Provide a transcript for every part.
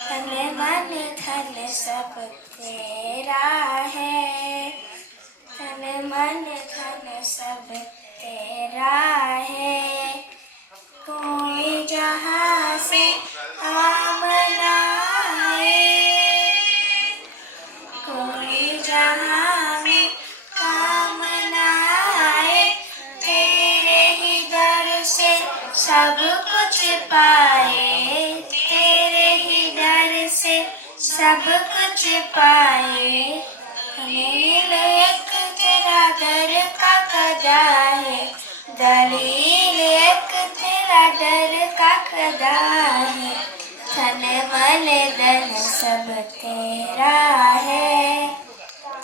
धन मन धन सब तेरा है धन मन धन सब तेरा है कोई जहाँ से काम लाए कोई जहाँ में काम लाए तेरे ही दर से सब कुछ पाए तेरे ही दर से सब कुछ पाए दलील एक तेरा दर का कदा है दलील एक तेरा दर का कदा है धन मन धन सब तेरा है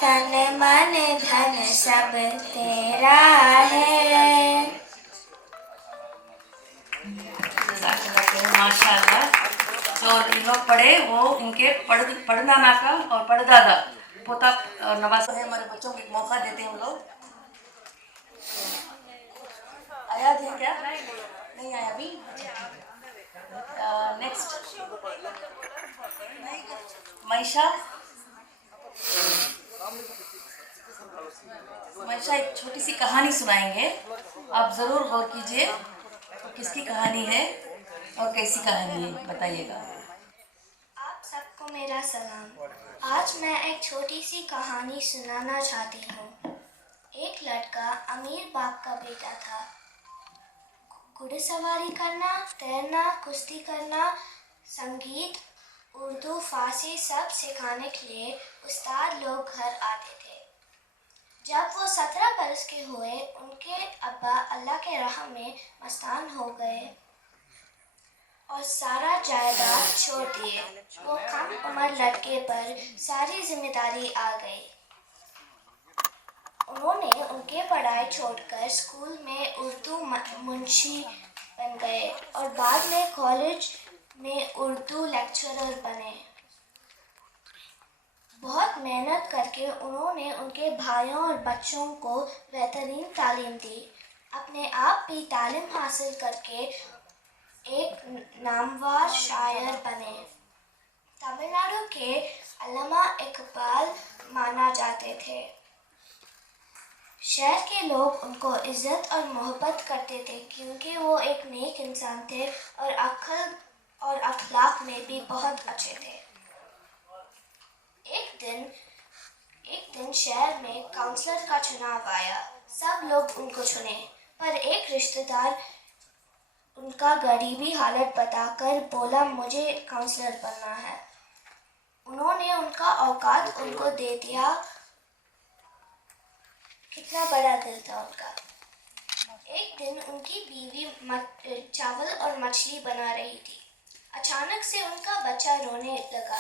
धन मन धन सब तेरा है। माशाल्लाह जो इन लोग पढ़े वो इनके पढ़नाना का और पढ़दादा पोता और नवाज है। हमारे बच्चों को एक मौका देते हैं हम लोग। आया थे क्या? नहीं आया अभी। नेक्स्ट मईशा हमेशा एक छोटी सी कहानी सुनाएंगे, आप ज़रूर गौर कीजिए किसकी कहानी है और कैसी कहानी है, बताइएगा। आप सबको मेरा सलाम। आज मैं एक छोटी सी कहानी सुनाना चाहती हूँ। एक लड़का अमीर बाप का बेटा था। घुड़सवारी करना, तैरना, कुश्ती करना, संगीत, उर्दू, फारसी सब सिखाने के लिए उस्ताद लोग घर आते थे। जब वो 17 बरस के हुए, उनके अब्बा अल्लाह के राह में मस्तान हो गए और सारा जायदाद छोड़ दिए। वो कम उम्र लड़के पर सारी जिम्मेदारी आ गई। उन्होंने उनके पढ़ाई छोड़कर स्कूल में उर्दू मुंशी बन गए और बाद में कॉलेज में उर्दू लेक्चरर बने। बहुत मेहनत करके उन्होंने उनके भाइयों और बच्चों को बेहतरीन तालीम दी। अपने आप भी तालीम हासिल करके एक नामवर शायर बने। तमिलनाडु के अल्लामा इकबाल माना जाते थे। शहर के लोग उनको इज्जत और मोहब्बत करते थे क्योंकि वो एक नेक इंसान थे और अक्ल और अखलाक में भी बहुत अच्छे थे। एक दिन शहर में काउंसलर का चुनाव आया। सब लोग उनको चुने, पर एक रिश्तेदार उनका गरीबी हालत बताकर बोला, मुझे काउंसलर बनना है। उन्होंने उनका औकात उनको दे दिया। कितना बड़ा दिल था उनका। एक दिन उनकी बीवी चावल और मछली बना रही थी। अचानक से उनका बच्चा रोने लगा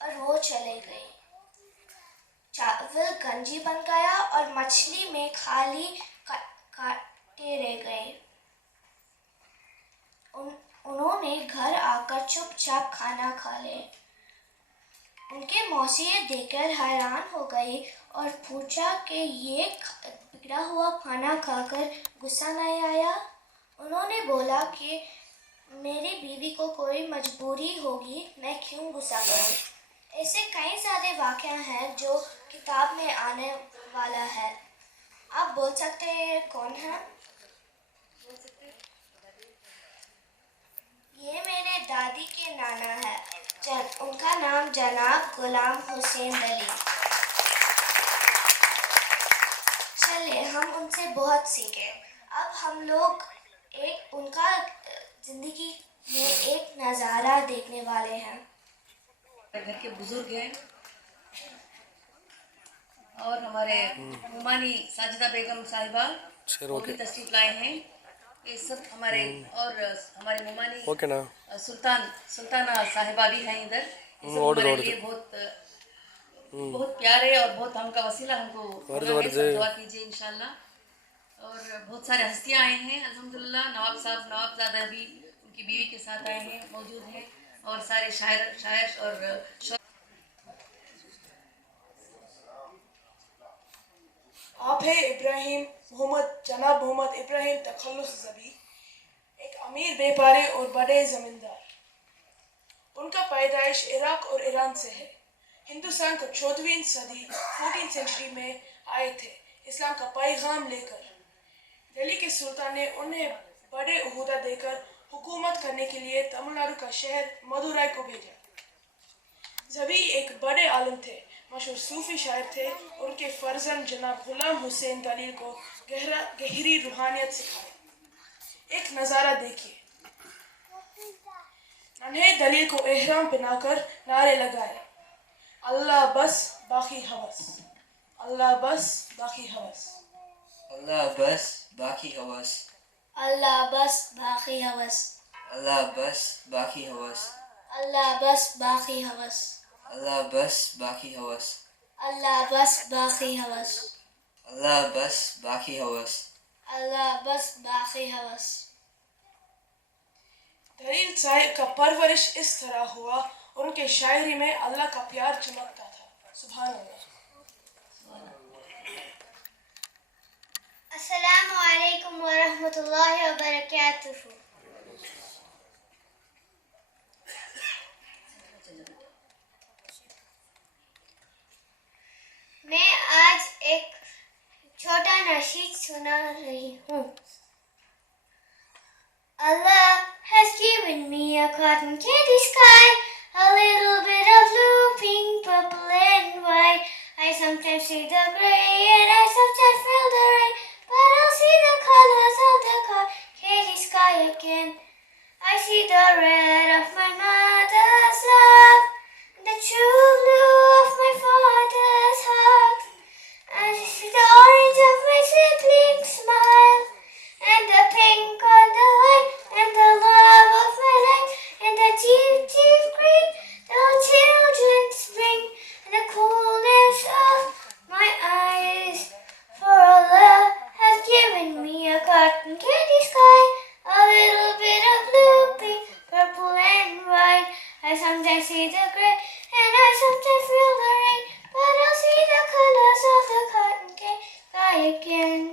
और वो चले गई। चावल गंजी बन गया और मछली में खाली कांटे रह गए। उन्होंने घर आकर चुपचाप खाना खा ले। उनके मौसी ये देखकर हैरान हो गई और पूछा कि ये बिगड़ा हुआ खाना खाकर गुस्सा नहीं आया। उन्होंने बोला कि मेरी बीवी को कोई मजबूरी होगी, मैं क्यों गुस्सा करूं। ऐसे कई सारे वाक़या हैं जो किताब में आने वाला है। आप बोल सकते हैं कौन है? ये मेरे दादी के नाना है। उनका नाम जनाब गुलाम हुसैन अली। चलिए हम उनसे बहुत सीखे। अब हम लोग उनका जिंदगी में एक नज़ारा देखने वाले हैं। घर के बुजुर्ग हैं और हमारे मुमानी साजिदा बेगम साहिबा वो भी तशरीफ लाए हैं। ये सब हमारे और हमारे मुमानी सुल्ताना साहिबा भी हैं इधर। ये सब हमारे लिए बहुत प्यारे और बहुत हमका वसीला हमको दुआ कीजिए इंशाल्लाह। और बहुत सारे हस्तियाँ आए हैं अल्हम्दुलिल्लाह। नवाबजादा भी उनकी बीवी के साथ आए हैं, मौजूद हैं और सारे शायर और आप है जनाब मोहम्मद इब्राहिम तखल्लुस ज़बी, एक अमीर व्यापारी और बड़े जमींदार। उनका पैदाइश इराक और ईरान से है। हिंदुस्तान को 14वीं सदी 14th सेंचुरी में आए थे इस्लाम का पैगाम लेकर। दिल्ली के सुल्तान ने उन्हें बड़े ओहदा देकर हुकूमत करने के लिए तमिलनाडु का शहर मदुराई को भेजा। ज़बी एक बड़े आलिम थे, मशहूर सूफी शायर थे। उनके फर्जंद जनाब गुलाम हुसैन दलील को गहरी रूहानियत सिखाई। एक नज़ारा देखिए। नन्हे दलील को एहराम पहनाकर नारे लगाए, अल्लाह बस बाकी हवस, अल्लाह बस बाकी हवस, अल्लाह बस बाकी हवस, अल्लाह बस बाकी हवस, अल्लाह बस बाकी हवस, अल्लाह बस बाकी हवस, अल्लाह बस बाकी हवस, अल्लाह बस बाकी हवस, अल्लाह बस बाकी हवस, अल्लाह बस बाकी हवस। दलील साहिब का परवरिश इस तरह हुआ और उनके शायरी में अल्लाह का प्यार चमकता था। सुभान अल्लाह। अस्सलामु अलैकुम व रहमतुल्लाहि व बरकातुहू। मैं आज एक सुना रही हूँ। Allah has given me a cotton candy sky, a little bit of blue, pink, purple and white. I sometimes see the gray and I sometimes feel the rain, but I'll see the colors of the cotton candy sky again. I see the red of my mother's love, the true blue of my father's heart. I see the orange of my sibling's smile, and the pink on the light, and the love of my life, and the deep, deep green the children's bring, and the coolness of my eyes. For Allah has given me a cotton candy sky, a little bit of blue, pink, purple and white. I sometimes see the gray and I sometimes feel the rain, but I'll see the colors of the cotton candy sky again.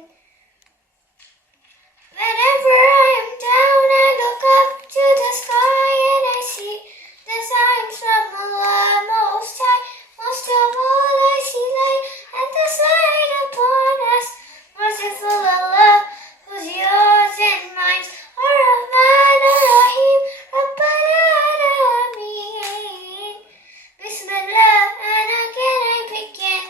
Whenever I am down, I look up to the sky and I see the signs from Allah Most High. Most of all, I see light and the sight upon us. Merciful Allah, who's yours and mine, Ar-Rahman, Ar-Rahim, Rabbana Ameen. Bismillah, and again I begin.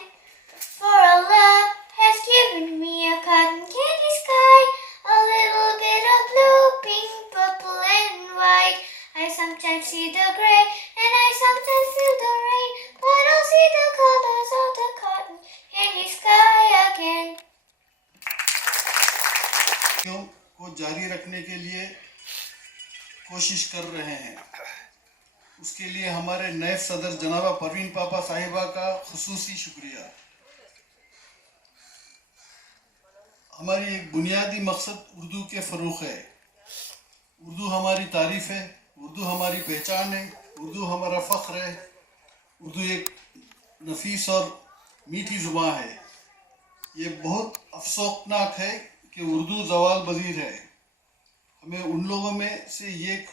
For Allah has given me a cotton candy sky, a little bit of blue, pink, purple and white. I sometimes see the gray and I sometimes feel the rain, but I'll see the colors of the cotton candy sky again. को जारी रखने के लिए कोशिश कर रहे हैं। उसके लिए हमारे नए सदर जनाबा परवीन पापा साहिबा का खुसूसी शुक्रिया। हमारी एक बुनियादी मकसद उर्दू के फ़रोग़ है। उर्दू हमारी तारीफ़ है, उर्दू हमारी पहचान है, उर्दू हमारा फ़ख्र है। उर्दू एक नफीस और मीठी ज़ुबान है। ये बहुत अफसोसनाक है कि उर्दू ज़वाल पज़ीर है। हमें उन लोगों में से एक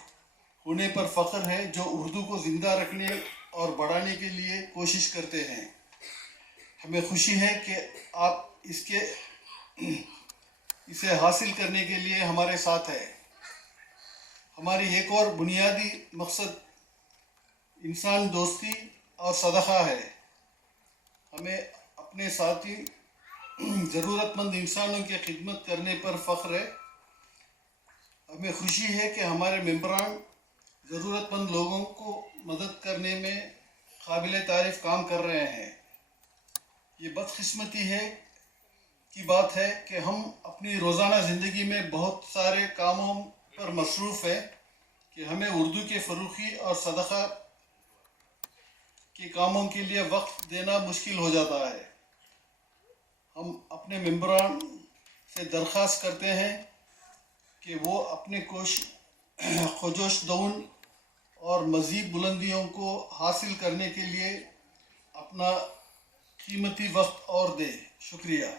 होने पर फ़ख्र है जो उर्दू को ज़िंदा रखने और बढ़ाने के लिए कोशिश करते हैं। हमें खुशी है कि आप इसे हासिल करने के लिए हमारे साथ है। हमारी एक और बुनियादी मकसद इंसान दोस्ती और सदक़ा है। हमें अपने साथी ज़रूरतमंद इंसानों की खिदमत करने पर फ़ख्र है। हमें खुशी है कि हमारे मेंबरान ज़रूरतमंद लोगों को मदद करने में काबिल तारीफ़ काम कर रहे हैं। ये बदकिस्मती की बात है कि हम अपनी रोज़ाना ज़िंदगी में बहुत सारे कामों पर मसरूफ़ है कि हमें उर्दू के फ़रोग़ी और सदक़ा के कामों के लिए वक्त देना मुश्किल हो जाता है। हम अपने मेंबरान से दरख्वास्त करते हैं कि वो अपने खुजोश दौन और मज़ीद बुलंदियों को हासिल करने के लिए अपना कीमती वक्त और दे। शुक्रिया।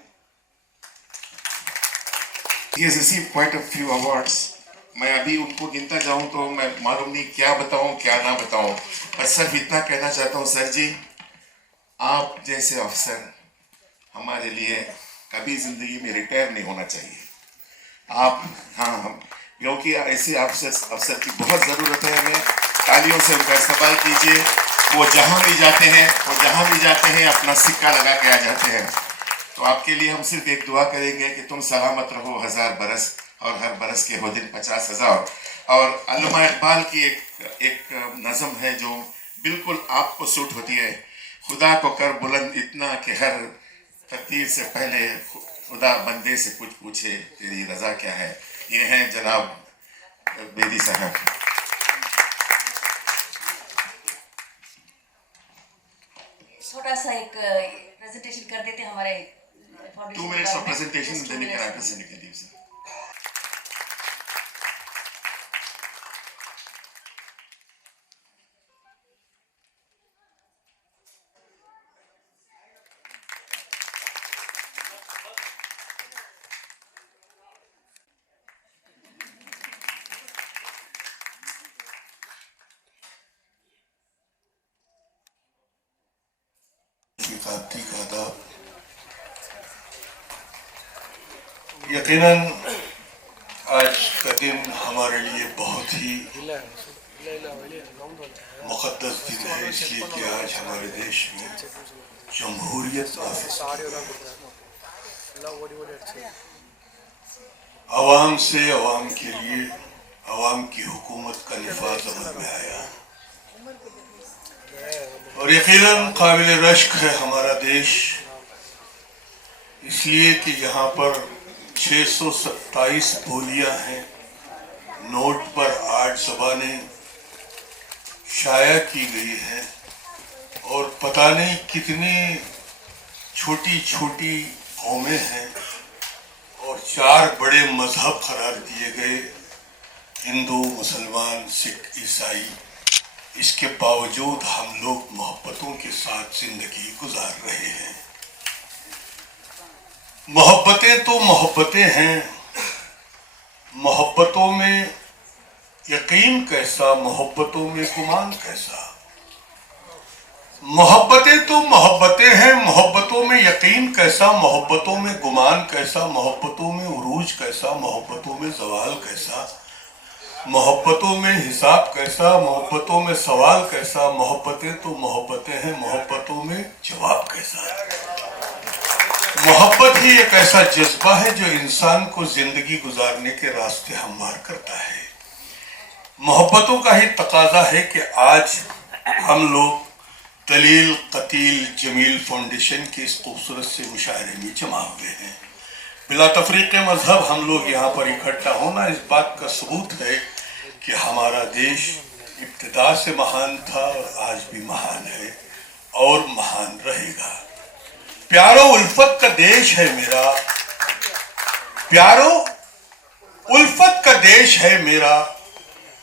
He has received quite a few awards. मैं अभी उनको गिनता जाऊं तो मैं मालूम नहीं क्या बताऊं क्या ना बताऊं, पर सिर्फ इतना कहना चाहता हूं सर जी, आप जैसे अफसर हमारे लिए कभी ज़िंदगी में रिटायर नहीं होना चाहिए। आप क्योंकि ऐसे अफसर की बहुत ज़रूरत है हमें। तालियों से उनका इस्तेमाल कीजिए। वो जहाँ भी जाते हैं अपना सिक्का लगा के आ जाते हैं। तो आपके लिए हम सिर्फ एक दुआ करेंगे कि तुम सलामत रहो 1000 बरस, और हर बरस के हो दिन 50,000। और अल्लामा इकबाल की एक नज़म है जो बिल्कुल आपको सूट होती है। खुदा को कर बुलंद इतना कि हर तकदीर से पहले खुदा बंदे से कुछ पूछे तेरी रज़ा क्या है। ये हैं जनाब बेदी साहब। छोटा सा एक प्रेजेंटेशन कर देते हमारे 2 minutes of presentation and then you can address and you can leave, sir. यकीनन आज का दिन हमारे लिए बहुत ही मुक़द्दस दिन है, इसलिए कि आज हमारे देश में जमहूरियत नाफिज आवाम से आवाम के लिए आवाम की हुकूमत का निफाज अमल में आया और यकीनन काबिल रश्क है हमारा देश, इसलिए कि यहाँ पर 627 बोलियां हैं। नोट पर 8 ज़बानें शाया की गई हैं और पता नहीं कितनी छोटी छोटी कौमें हैं और 4 बड़े मजहब करार दिए गए, हिंदू, मुसलमान, सिख, ईसाई। इसके बावजूद हम लोग मोहब्बतों के साथ जिंदगी गुजार रहे हैं। मोहब्बतें तो मोहब्बतें हैं, मोहब्बतों में यकीन कैसा, मोहब्बतों में गुमान कैसा। मोहब्बतें तो मोहब्बतें हैं, मोहब्बतों में यकीन कैसा, मोहब्बतों में गुमान कैसा, मोहब्बतों में उरूज कैसा, मोहब्बतों में ज़वाल कैसा, मोहब्बतों में हिसाब कैसा, मोहब्बतों में सवाल कैसा। मोहब्बतें तो मोहब्बतें हैं, मोहब्बतों में जवाब कैसा। मोहब्बत ही एक ऐसा जज्बा है जो इंसान को जिंदगी गुजारने के रास्ते हमवार करता है। मोहब्बतों का ही तकाजा है कि आज हम लोग दलील कतील जमील फाउंडेशन के इस खूबसूरत से मुशायरे में जमा हुए हैं। बिला तफरीक़ मजहब हम लोग यहाँ पर इकट्ठा होना इस बात का सबूत है कि हमारा देश इब्तिदा से महान था और आज भी महान है और महान रहेगा। प्यारो उल्फत का देश है मेरा, प्यारो उल्फत का देश है मेरा।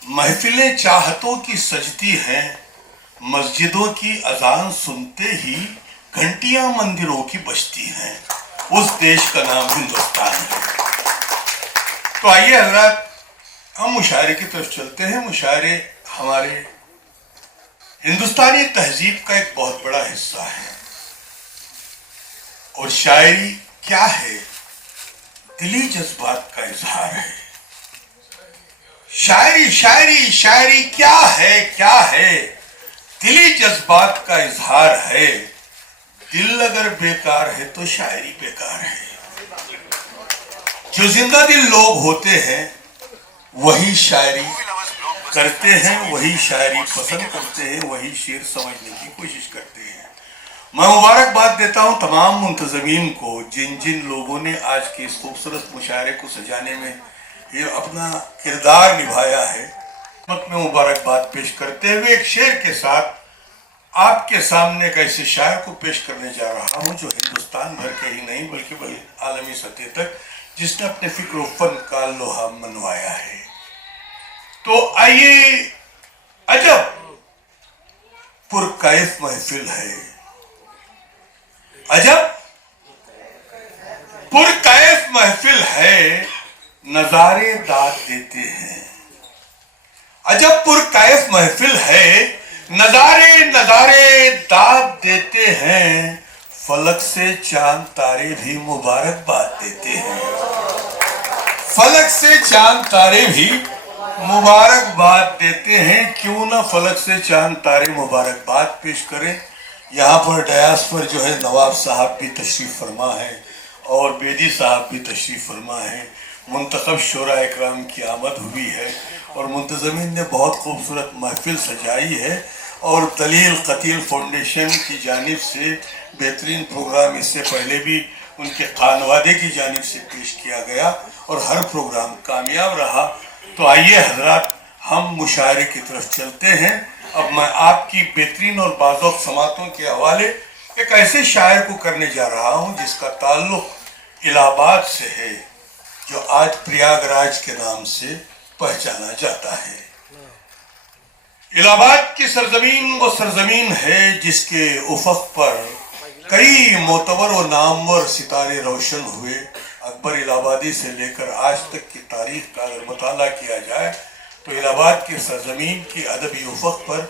महफिलें चाहतों की सजती हैं, मस्जिदों की अजान सुनते ही घंटियां मंदिरों की बजती हैं। उस देश का नाम हिंदुस्तान है। तो आइए हज़रात हम मुशायरे की तरफ चलते हैं। मुशायरे हमारे हिंदुस्तानी तहजीब का एक बहुत बड़ा हिस्सा है और शायरी क्या है? दिली जज्बात का इजहार है। शायरी शायरी शायरी क्या है, क्या है? दिली जज्बात का इजहार है। दिल अगर बेकार है तो शायरी बेकार है। जो जिंदा दिल लोग होते हैं वही शायरी करते हैं, वही शायरी पसंद करते हैं, वही शेर समझने की कोशिश करते हैं। मैं मुबारकबाद देता हूं तमाम मुंतज़मीन को जिन जिन लोगों ने आज के इस खूबसूरत मुशायरे को सजाने में ये अपना किरदार निभाया है। मैं मुबारकबाद पेश करते हुए एक शेर के साथ आपके सामने एक ऐसे शायर को पेश करने जा रहा हूं जो हिंदुस्तान भर के ही नहीं बल्कि आलमी सतह तक जिसने अपने फिक्र व फन का लोहा मनवाया है। तो आइए, अजब पुरकैफ महफिल है, अजब पुरकैफ महफिल है, नजारे दाद देते हैं। अजब पुरकैफ महफिल है, नजारे नजारे दाद देते हैं। फलक से चांद तारे भी मुबारकबाद देते हैं। फलक से चांद तारे भी मुबारकबाद देते हैं। क्यों ना फलक से चांद तारे मुबारकबाद पेश करें। यहाँ पर डयास पर जो है नवाब साहब भी तशरीफ़ फरमा है और बेदी साहब भी तशरीफ़ फरमा है। मुंतखब शोरा इकराम की आमद हुई है और मुंतज़मीन ने बहुत खूबसूरत महफिल सजाई है और दलील कतील फाउंडेशन की जानिब से बेहतरीन प्रोग्राम इससे पहले भी उनके खानवादे की जानिब से पेश किया गया और हर प्रोग्राम कामयाब रहा। तो आइए हजरात हम मुशायरे की तरफ चलते हैं। अब मैं आपकी बेहतरीन और बाज़ौक़ समातों के हवाले एक ऐसे शायर को करने जा रहा हूँ जिसका ताल्लुक़ इलाहाबाद से है जो आज प्रयागराज के नाम से पहचाना जाता है। इलाहाबाद की सरजमीन वो सरजमीन है जिसके उफ़क़ पर कई मोतबर व नामवर सितारे रोशन हुए। अकबर इलाहाबादी से लेकर आज तक की तारीख़ का अगर मुताला किया जाए तो इलाहाबाद की सरजमीन की अदबी उफ़क़ पर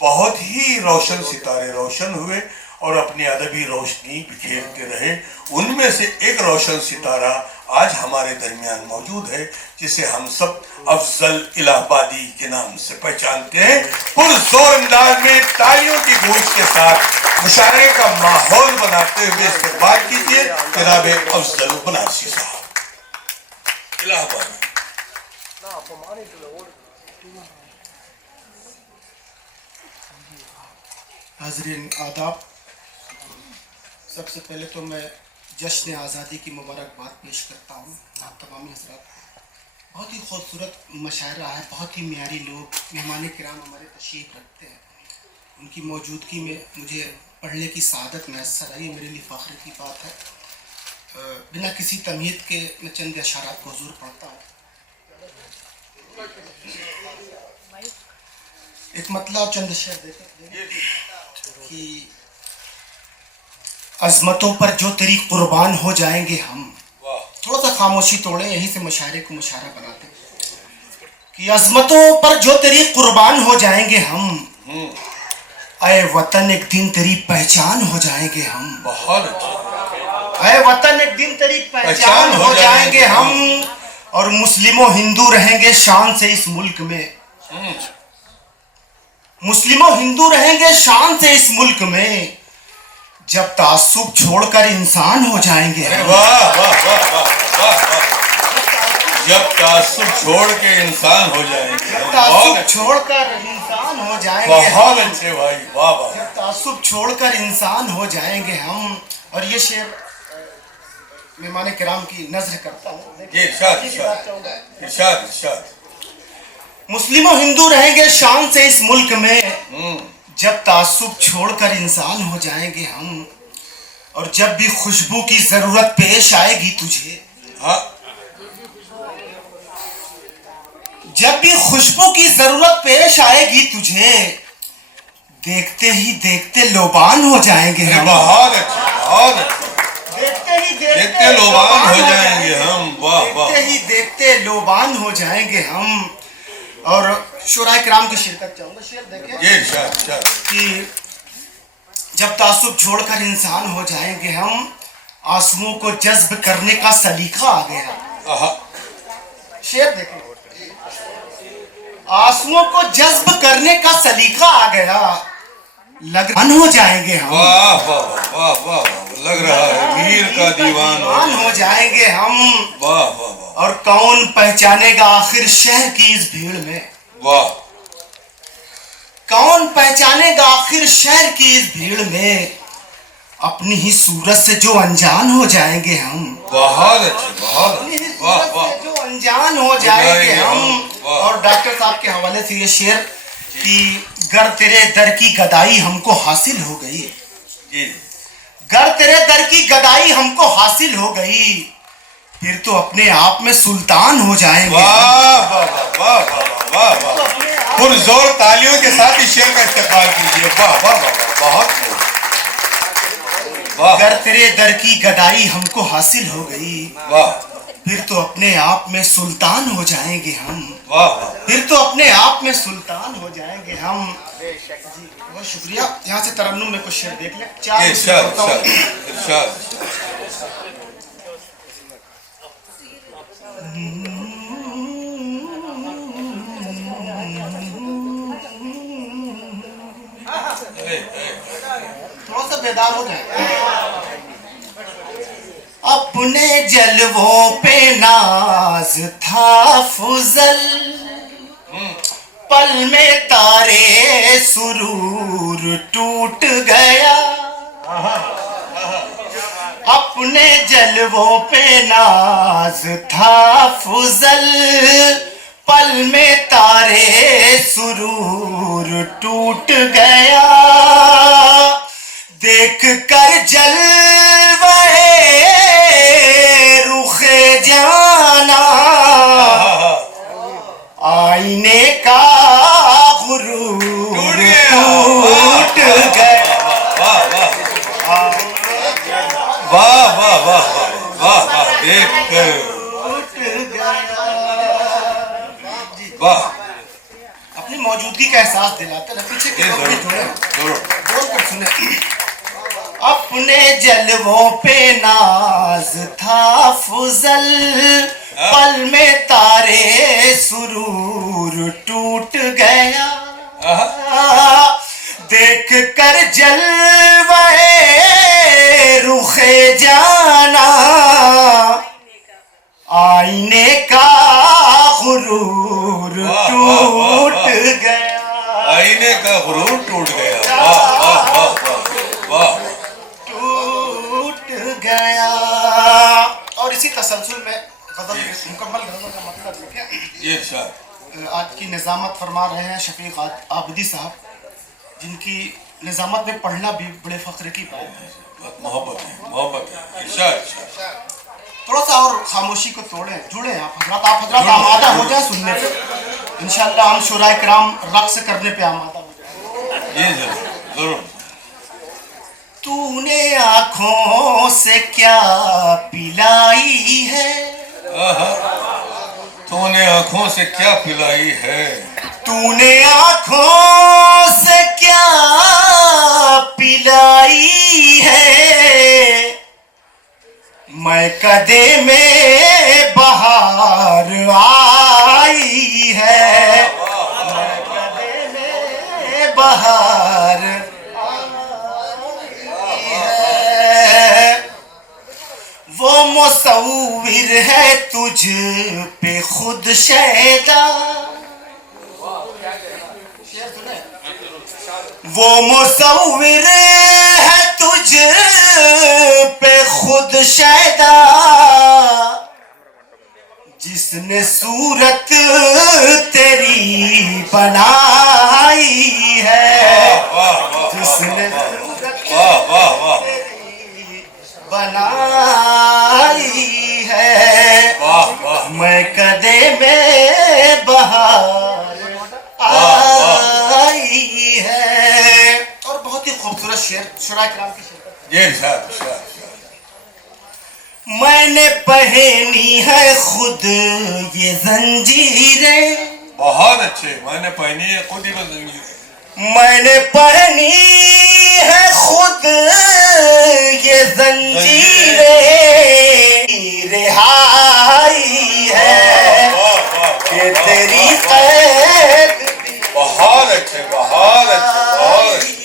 बहुत ही रोशन सितारे रोशन हुए और अपनी अदबी रोशनी बिखेरते रहे। उनमें से एक रोशन सितारा आज हमारे दरमियान मौजूद है, जिसे हम सब अफजल इलाहाबादी के नाम से पहचानते हैं। पुरजोर अंदाज में तालियों की गूंज के साथ मुशायरे का माहौल बनाते हुए इस्तेमाल कीजिए जनाब अफजल बनारसी साहब इलाहाबाद। हाज़रीन आदाब, सबसे पहले तो मैं जश्न आज़ादी की मुबारकबाद पेश करता हूँ आप तमामी हज़रात को। बहुत ही खूबसूरत मशायरा है, बहुत ही म्यारी लोग मेहमान किराम हमारे तशरीफ़ रखते हैं। उनकी मौजूदगी में मुझे पढ़ने की सआदत मैसर आई, मेरे लिए फ़ख्र की बात है। बिना किसी तमहीद के मैं चंद अशारात को हुज़ूर पढ़ता हूँ। एक मतलब चंद शेर देते कि अज़मतों पर जो तेरी कुर्बान हो जाएंगे हम। थोड़ा सा खामोशी तोड़े, यहीं से मुशायरे को मुशायरा बनाते कि अज़मतों पर जो तेरी कुर्बान हो जाएंगे हम, अय वतन एक दिन तेरी पहचान हो जाएंगे हम। बहुत अच्छा। अय वतन एक दिन तेरी पहचान हो जाएंगे हम, और मुस्लिमों हिंदू रहेंगे शान से इस मुल्क में। मुस्लिमों हिंदू रहेंगे शान से इस मुल्क में, जब तासुब छोड़कर इंसान हो जाएंगे। वाह वाह वाह वाह वाह। जब तासुब छोड़ के इंसान हो जाएंगे, तासुब छोड़कर इंसान हो जाएंगे। बहुत अच्छे भाई, वाह वाह। जब तासुब छोड़कर इंसान हो जाएंगे हम। और ये शेर मेहमान किराम की नज़र करता हूँ। इरशाद इरशाद इरशाद इरशाद। मुस्लिमों हिंदू रहेंगे शान से इस मुल्क में, जब तासुब छोड़कर इंसान हो जाएंगे हम। और जब भी खुशबू की जरूरत पेश आएगी तुझे, हाँ, जब भी खुशबू की जरूरत पेश आएगी तुझे, देखते ही देखते लोबान हो जाएंगे हम। बहुत अच्छा, बहुत अच्छा। देखते ही देखते लोबान हो जाएंगे हम। वाह वाह। देखते ही देखते लोबान हो जाएंगे हम। और शुराए किराम की शिरकत चाहूंगा। शेर देखें कि जब तासुब छोड़कर इंसान हो जाएंगे हम, आंसुओं को जज्ब करने का सलीका आ गया। शेर देखें, आंसुओं को जज्ब करने का सलीका आ गया, लगन हो जाएंगे हम। वाह वाह वाह वाह, लग रहा है मीर का दीवान हो जाएंगे हम। वाह वाह वाह। और कौन पहचानेगा आखिर शहर की इस भीड़ में। वाह। कौन पहचानेगा आखिर शहर की इस भीड़ में, अपनी ही सूरत से जो अनजान हो जाएंगे हम। बहुत अच्छे, बहुत वाह वाह। जो अनजान हो जाएंगे हम। और डॉक्टर साहब के हवाले से ये शेर कि गर तेरे दर की गदाई हमको हासिल हो गई, गर तेरे दर की गदाई हमको हासिल हो गई, फिर तो अपने आप में सुल्तान हो जाएंगे। वाह वाह वाह वाह वाह। पुरजोर तालियों के साथ इस शेर का इस्तेमाल कीजिए। वाह वाह वाह, बहुत वाह। गर तेरे दर की गदाई हमको हासिल हो गई, वाह, फिर तो अपने आप में सुल्तान हो जाएंगे हम। वाह, फिर तो अपने आप में सुल्तान हो जाएंगे हम। जी बहुत शुक्रिया। यहाँ से तरन्नुम में कुछ शेर देख लें। थोड़ा सा बेदार हो जाए। अपने जलवों पे नाज था फुजल, पल में तारे सुरूर टूट गया। अपने जलवों पे नाज था फुजल, पल में तारे सुरूर टूट गया। देख कर जलवे रुखे जाना, आईने का गुरूर टूट गया। वाह वाह वाह वाह वाह, देख कर वाह। अपनी मौजूदगी का एहसास दिलाते ना, पीछे के लोग भी जुड़े, जोड़ कर सुने। अपने जलवों पे नाज था फुजल, पल में तारे सुरूर टूट गया। देख कर जलवाए रुखे जाना, आईने का गुरूर टूट गया। आईने का गुरूर टूट गया। वाह वाह वाह वाह, टूट गया। और इसी तसलसल में गज़ल मुकम्मल गज़ल का मतलब है क्या? ये शायद आज की निज़ामत फरमा रहे हैं शफीक आबदी साहब, जिनकी निज़ामत में पढ़ना भी बड़े फ़ख्र की बात है। मोहब्बत है, मोहब्बत है। इरशाद थोड़ा सा और खामोशी को तोड़ें, जुड़े आप हजरत आमादा हो जाए सुनने पे। इंशाअल्लाह हम शुरा इकराम रक्स करने पे आमादा हो जाए। ये जरूर। तूने आँखों से क्या पिलाई है, तूने आँखों से क्या पिलाई है, तूने आँखों से क्या पिलाई है। मैं कदे में बहार आई है, मैं कदे में बहार आई है। वो मुसव्विर है तुझ पे खुद शैदा, वो मुसव्विर है तुझ पे खुद शैदा, जिसने सूरत तेरी बनाई है, जिसने सूरत तेरी बनाई है। मैं कदे में बहार आई है। और बहुत ही खूबसूरत शेर शुरा इकराम की शेर। मैंने पहनी है खुद ये जंजीरें, बहुत अच्छे। मैंने पहनी है खुद ही जंजीरें, मैंने पहनी है खुद ये जंजीरें। रिहाई है कि तेरी कैद बहुत अच्छे, बहुत अच्छे, बहुत अच्छे।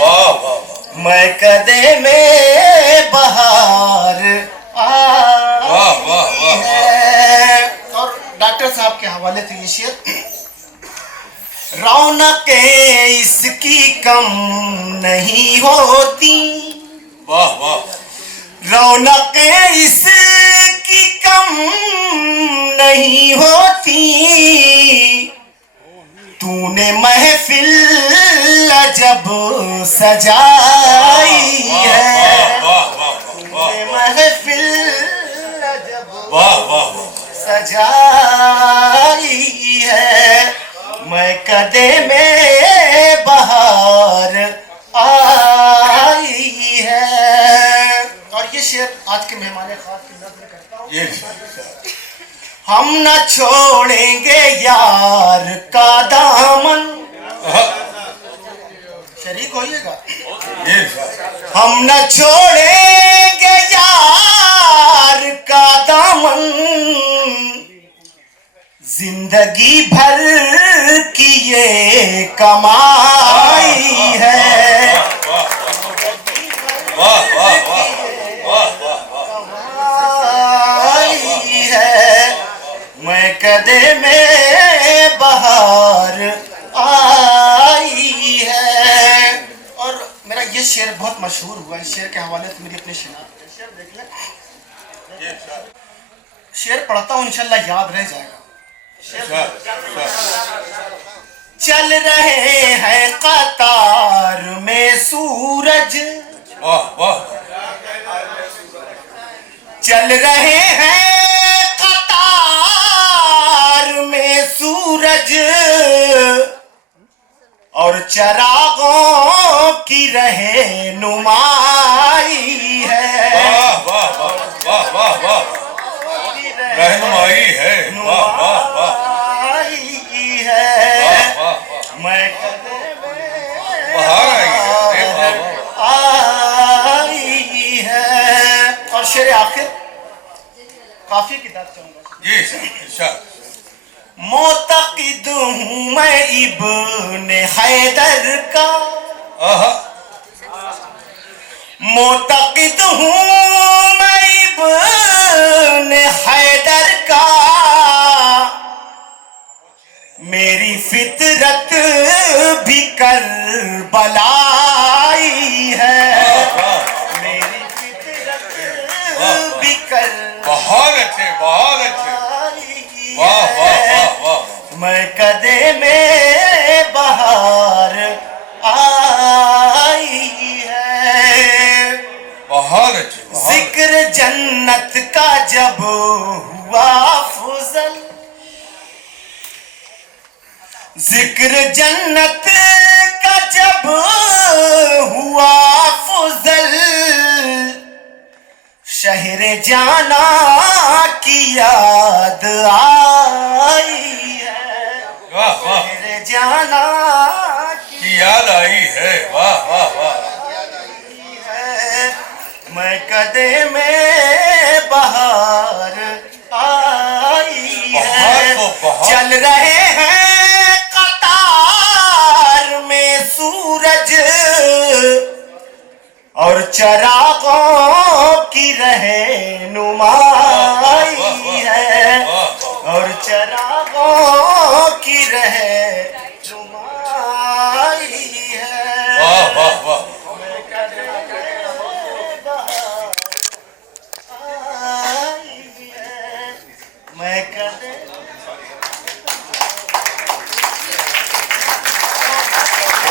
वाह वाह। मैं कदे में बहार आई है। और डॉक्टर साहब के हवाले से ये शेर, रौनकें इसकी कम नहीं होती, वाह वाह। रौनकें इसकी कम नहीं होती, तूने महफिल जब सजाई है, तूने महफिल जब सजाई है। मैं कदे में बहार आई है। और ये शेर आज के मेहमान खास की नज़र करता हूँ। हम न छोड़ेंगे यार का दामन, शरीक होइएगा। हम न छोड़ेंगे यार का दामन, जिंदगी भर की ये कमाई है, कमाई है। मैं कदे में बहार आई है। और मेरा ये शेर बहुत मशहूर हुआ, इस शेर के हवाले से मेरी अपनी शिनाख्त है। शेर देख लें, शेर पढ़ता हूँ इंशाल्लाह याद रह जाएगा। चल रहे हैं कतार में सूरज, चल रहे हैं कतार में सूरज, और चरागों की रहनुमाई है, रहनुमाई है, मैं कदे में बाहर आई है। आ शेर आखिर काफी किताब चाहूंगा। जी सर। मोतक़िद हूँ मैं इब्ने हैदर का, मोतक़िद हूँ मैं इब्ने हैदर का, मेरी फितरत भी करबलाई है, मेरी फितरत भी बहुत अच्छे, बहुत अच्छे, वाह वाह वाह वाह। मैं कदे में बहार आई है। बहुत अच्छे। जिक्र जन्नत का जब हुआ फुजल, जिक्र जन्नत का जब हुआ फुजल, शहर जाना की याद आई है, शहर जाना की याद आई है। वाह वाह वाह। मैं कदे में बहार आई है। चल रहे हैं कतार में सूरज और चरागों की रहनुमाई है, और चरागों की रहनुमाई है। वाह वाह वाह।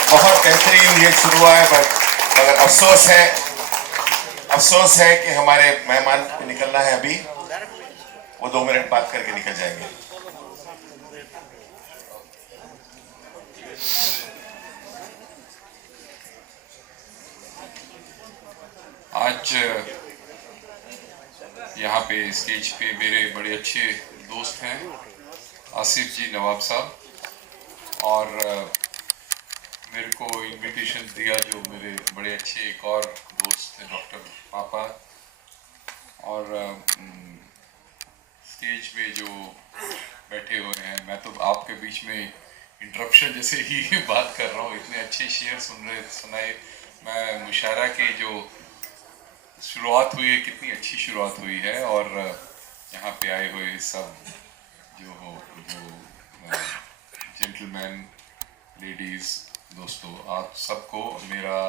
बहुत बेहतरीन ये शुरू हुआ है, मगर अफसोस है कि हमारे मेहमान को निकलना है अभी, वो 2 मिनट बात करके निकल जाएंगे। आज यहाँ पे स्टेज पे मेरे बड़े अच्छे दोस्त हैं आसिफ जी नवाब साहब, और मेरे को इनविटेशन दिया जो मेरे बड़े अच्छे एक और दोस्त हैं डॉक्टर पापा, और स्टेज में जो बैठे हुए हैं, मैं तो आपके बीच में इंटरप्शन जैसे ही बात कर रहा हूँ, इतने अच्छे शेर सुनाए। मैं मुशायरा के जो शुरुआत हुई है, कितनी अच्छी शुरुआत हुई है, और यहाँ पे आए हुए सब जो जेंटलमैन, लेडीज़, दोस्तों, आप सबको मेरा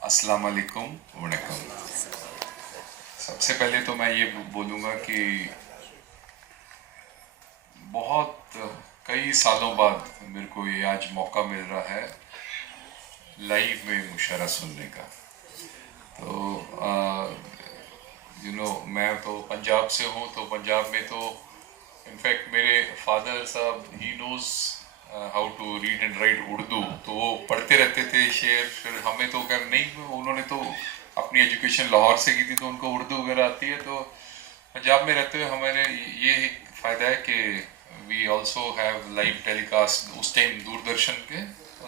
अस्सलाम वालेकुम, वणक्कम। सबसे पहले तो मैं ये बोलूँगा कि बहुत कई सालों बाद मेरे को ये आज मौका मिल रहा है लाइव में मुशायरा सुनने का। तो मैं तो पंजाब से हूँ, तो पंजाब में तो इनफैक्ट मेरे फादर साहब he knows how to read and write Urdu, तो वो पढ़ते रहते थे शेर। फिर हमें तो अगर नहीं, उन्होंने तो अपनी एजुकेशन लाहौर से की थी, तो उनको उर्दू वगैरह आती है। तो पंजाब में रहते हुए हमारे ये फ़ायदा है कि we also have live telecast, उस टाइम दूरदर्शन के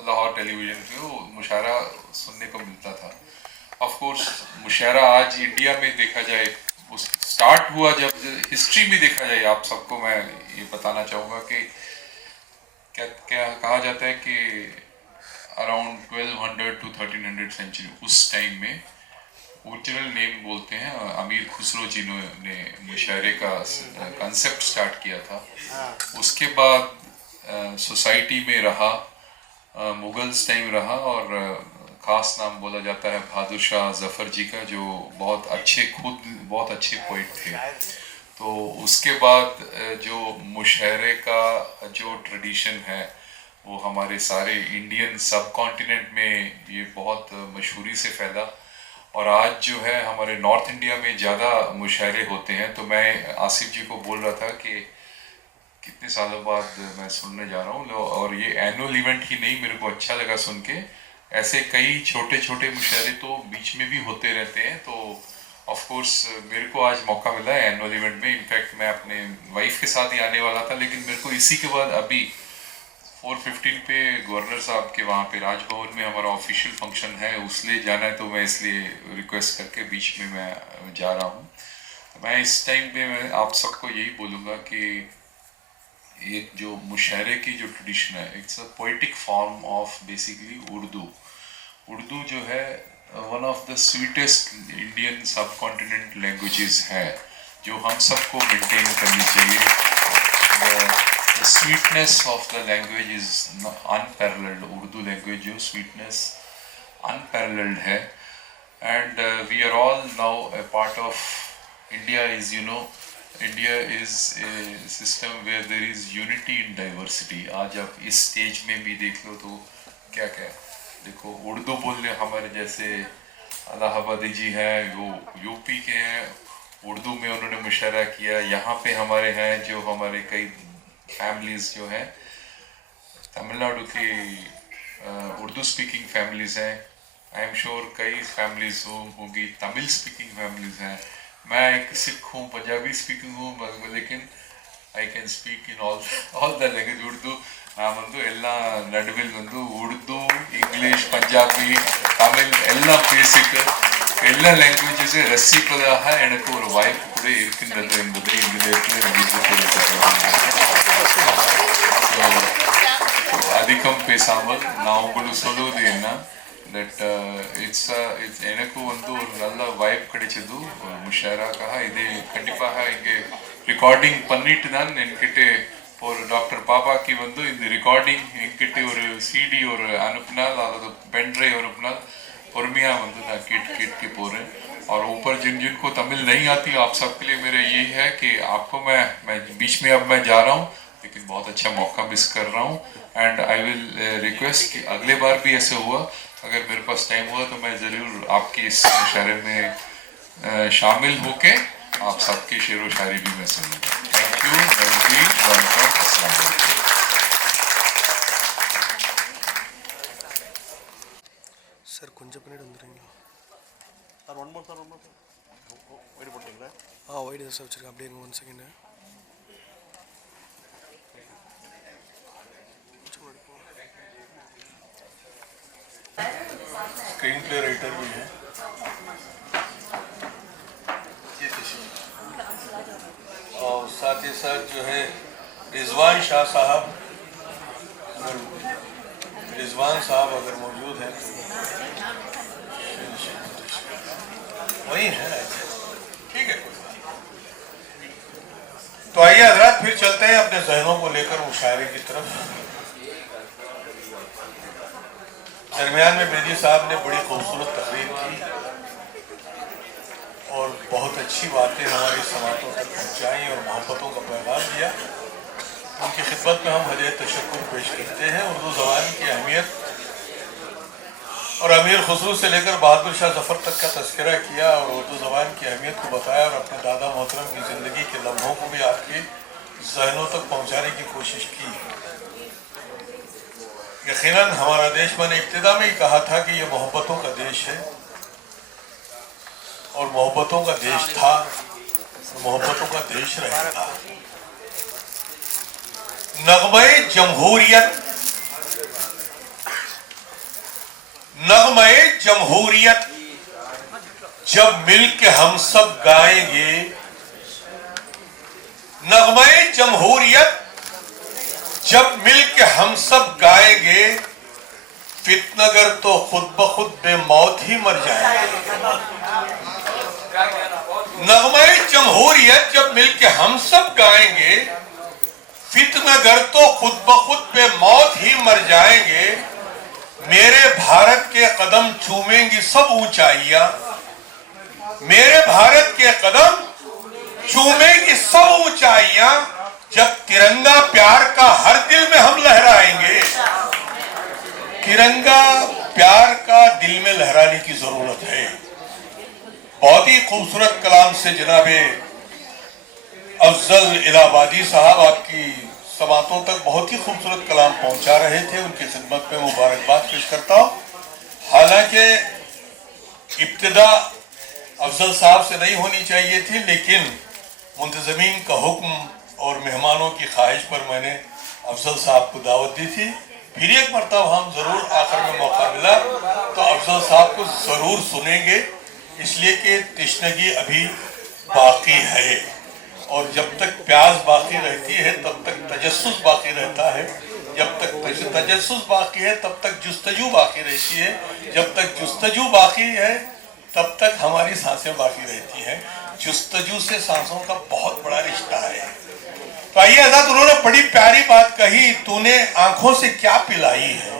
लाहौर टेलीविज़न पे वो मुशायरा सुनने को मिलता था। ऑफ कोर्स मुशायरा आज इंडिया में देखा जाए, उस स्टार्ट हुआ जब हिस्ट्री में देखा जाए, आप सबको मैं ये बताना चाहूँगा कि क्या कहा जाता है कि अराउंड 1200 to 1300 सेंचुरी, उस टाइम में ओरिजिनल नेम बोलते हैं, अमीर खुसरो जी ने मुशायरे का कंसेप्ट स्टार्ट किया था। उसके बाद सोसाइटी में रहा, मुगल्स टाइम रहा, और ख़ास नाम बोला जाता है बहादुर शाह जफ़र जी का, जो बहुत अच्छे पोइट थे। तो उसके बाद जो मुशायरे का जो ट्रेडिशन है वो हमारे सारे इंडियन सब कॉन्टिनेंट में ये बहुत मशहूरी से फैला, और आज जो है हमारे नॉर्थ इंडिया में ज़्यादा मुशायरे होते हैं। तो मैं आसिफ जी को बोल रहा था कि कितने सालों बाद मैं सुनने जा रहा हूँ, और ये एनुअल इवेंट ही नहीं, मेरे को अच्छा लगा सुन के। ऐसे कई छोटे छोटे मुशायरे तो बीच में भी होते रहते हैं। तो ऑफ कोर्स मेरे को आज मौका मिला है एनुअल इवेंट में। इनफैक्ट मैं अपने वाइफ के साथ ही आने वाला था, लेकिन मेरे को इसी के बाद अभी 4:15 पे गवर्नर साहब के वहाँ पे राजभवन में हमारा ऑफिशियल फंक्शन है, उसलिए जाना है, तो मैं इसलिए रिक्वेस्ट करके बीच में मैं जा रहा हूँ। मैं इस टाइम पे मैं आप सबको यही बोलूँगा कि एक जो मुशायरे की जो ट्रेडिशन है, it's a poetic form of basically Urdu जो है one of the sweetest Indian सब कॉन्टिनेंट लैंग्वेजेस है, जो हम सबको मेंटेन करनी चाहिए। The sweetness of the language is unparalleled. Urdu language जो sweetness unparalleled है, and we are all now a part of India. India is a system where there is unity in diversity. आज आप इस stage में भी देख लो तो क्या देखो, उर्दू बोलने हमारे जैसे इलाहाबादी जी हैं, वो यूपी के हैं, उर्दू में उन्होंने मुशायरा किया। यहाँ पे हमारे हैं जो हमारे कई फैमिलीज़ जो हैं तमिलनाडु की उर्दू स्पीकिंग फैमिलीज़ हैं। आई एम श्योर कई फैमिलीज़ होंगी तमिल स्पीकिंग फैमिलीज़ हैं। मैं एक सिख हूँ, पंजाबी स्पीकिंग हूँ, लेकिन I can speak in all the language Urdu. ನಾನೊಂದು ಎಲ್ಲ ನಡುವಿಲ್ ಒಂದು ಉರ್ದು, ಇಂಗ್ಲೀಷ್, பஞ்சாபி, தமிழ் எல்லாம் பேசிட்டு எல்லா லாங்குவேஜஸும் ரசிப்பதாக எனக்கு ஒரு வாய்ப்பு கூட இருக்கின்றது என்பதை இந்த நேரத்தில் அதிகம் பேசாமல் நான் உங்களுக்கு சொல்லுவது என்ன, தட் இட்ஸ் எனக்கு வந்து ஒரு நல்ல வாய்ப்பு கிடைச்சது முஷாயராக்காக. இது கண்டிப்பாக இங்கே ரெக்கார்டிங் பண்ணிட்டு தான் என்கிட்ட ஒரு டாக்டர் பாபா की வந்து இந்த ரெக்கார்டிங் என்கிட்ட ஒரு சிடி ஒரு அனுப்பினால் அல்லது पेन ड्राइव அனுப்பினால் பொறுமையா வந்து நான் கேट के போறேன். और ऊपर जिनको तमिल नहीं आती, आप सबके लिए मेरा यही है कि आपको मैं बीच में अब मैं जा रहा हूँ, लेकिन बहुत अच्छा मौका मिस कर रहा हूँ। एंड आई विल रिक्वेस्ट कि अगले बार भी ऐसे हुआ, अगर मेरे पास टाइम हुआ तो मैं ज़रूर आपकी इस मुशायरे में शामिल होके आप सबकी शेर व शायरी भी मैं सुनूँगा। थैंक यू, சார் கொஞ்சம் பின்னாடி வந்துடுறீங்களா சார்? ஒன் மோர் ஒயிட் போட்டிங்களா? ஒயிட் தான் சார் வச்சுருக்கேன். அப்படியே 1 செகண்ட். स्क्रीन प्ले राइटर भी है, और साथ ही साथ जो है रिजवान शाह साहब, रिजवान साहब अगर मौजूद हैं वही है, ठीक है। तो आइए हजरात फिर चलते हैं अपने जहनों को लेकर मुशायरे की तरफ। दरमियान में बेदी साहब ने बड़ी खूबसूरत तकरीर की और बहुत अच्छी बातें हमारी समातों तक पहुँचाई और मोहब्बतों का पैगाम दिया। उनकी खिदमत में हम हदीय तशक्कुर पेश करते हैं। उर्दू ज़बान की अहमियत और अमीर खुसरू से लेकर बहादुर शाह जफर तक का तज़किरा किया और उर्दू ज़बान की अहमियत को बताया और अपने दादा मोहतरम की ज़िंदगी के लम्हों को भी आपके जहनों तक पहुँचाने की कोशिश की। यकीनन हमारा देश, मैंने इब्तिदा में ही कहा था कि ये मोहब्बतों का देश है और मोहब्बतों का देश था, मोहब्बतों का देश रहेगा। नग़मे जमहूरियत, नग़मे जमहूरियत जब मिल के हम सब गाएंगे, नग़मे जमहूरियत जब मिल के हम सब गाएंगे, फितनगर तो खुद ब खुद बेमौत ही मर जाएंगे। नग़मे जमहूरियत जब मिल के हम सब गाएंगे, फितनगर तो खुद ब खुद बेमौत ही मर जाएंगे। मेरे भारत के कदम चूमेंगी सब ऊंचाइयां, मेरे भारत के कदम चूमेंगी सब ऊंचाइयां, जब तिरंगा प्यार का हर दिल में हम लहराएंगे। तिरंगा प्यार का दिल में लहराने की जरूरत है। बहुत ही खूबसूरत कलाम से जनाबे अफजल इलाहाबादी साहब आपकी समातों तक बहुत ही खूबसूरत कलाम पहुंचा रहे थे। उनकी खिदमत में मुबारकबाद पेश करता हूँ। हालांकि इब्तिदा अफजल साहब से नहीं होनी चाहिए थी, लेकिन मुंतज़मीन का हुक्म और मेहमानों की ख्वाहिश पर मैंने अफजल साहब को दावत दी थी। फिर एक मरतबा हम ज़रूर आखिर में मौका मिला तो अफजल साहब को ज़रूर सुनेंगे, इसलिए कि तशनगी अभी बाकी है और जब तक प्यास बाकी रहती है तब तक तजस्सुस बाकी रहता है, जब तक तजस्सुस बाकी है तब तक जुस्तजू बाकी रहती है, जब तक जुस्तजू बाकी है तब तक हमारी सांसें बाकी रहती हैं। जुस्तजू से सांसों का बहुत बड़ा रिश्ता है। तो आइए हज़रत, उन्होंने बड़ी प्यारी बात कही, तूने आंखों से क्या पिलाई है।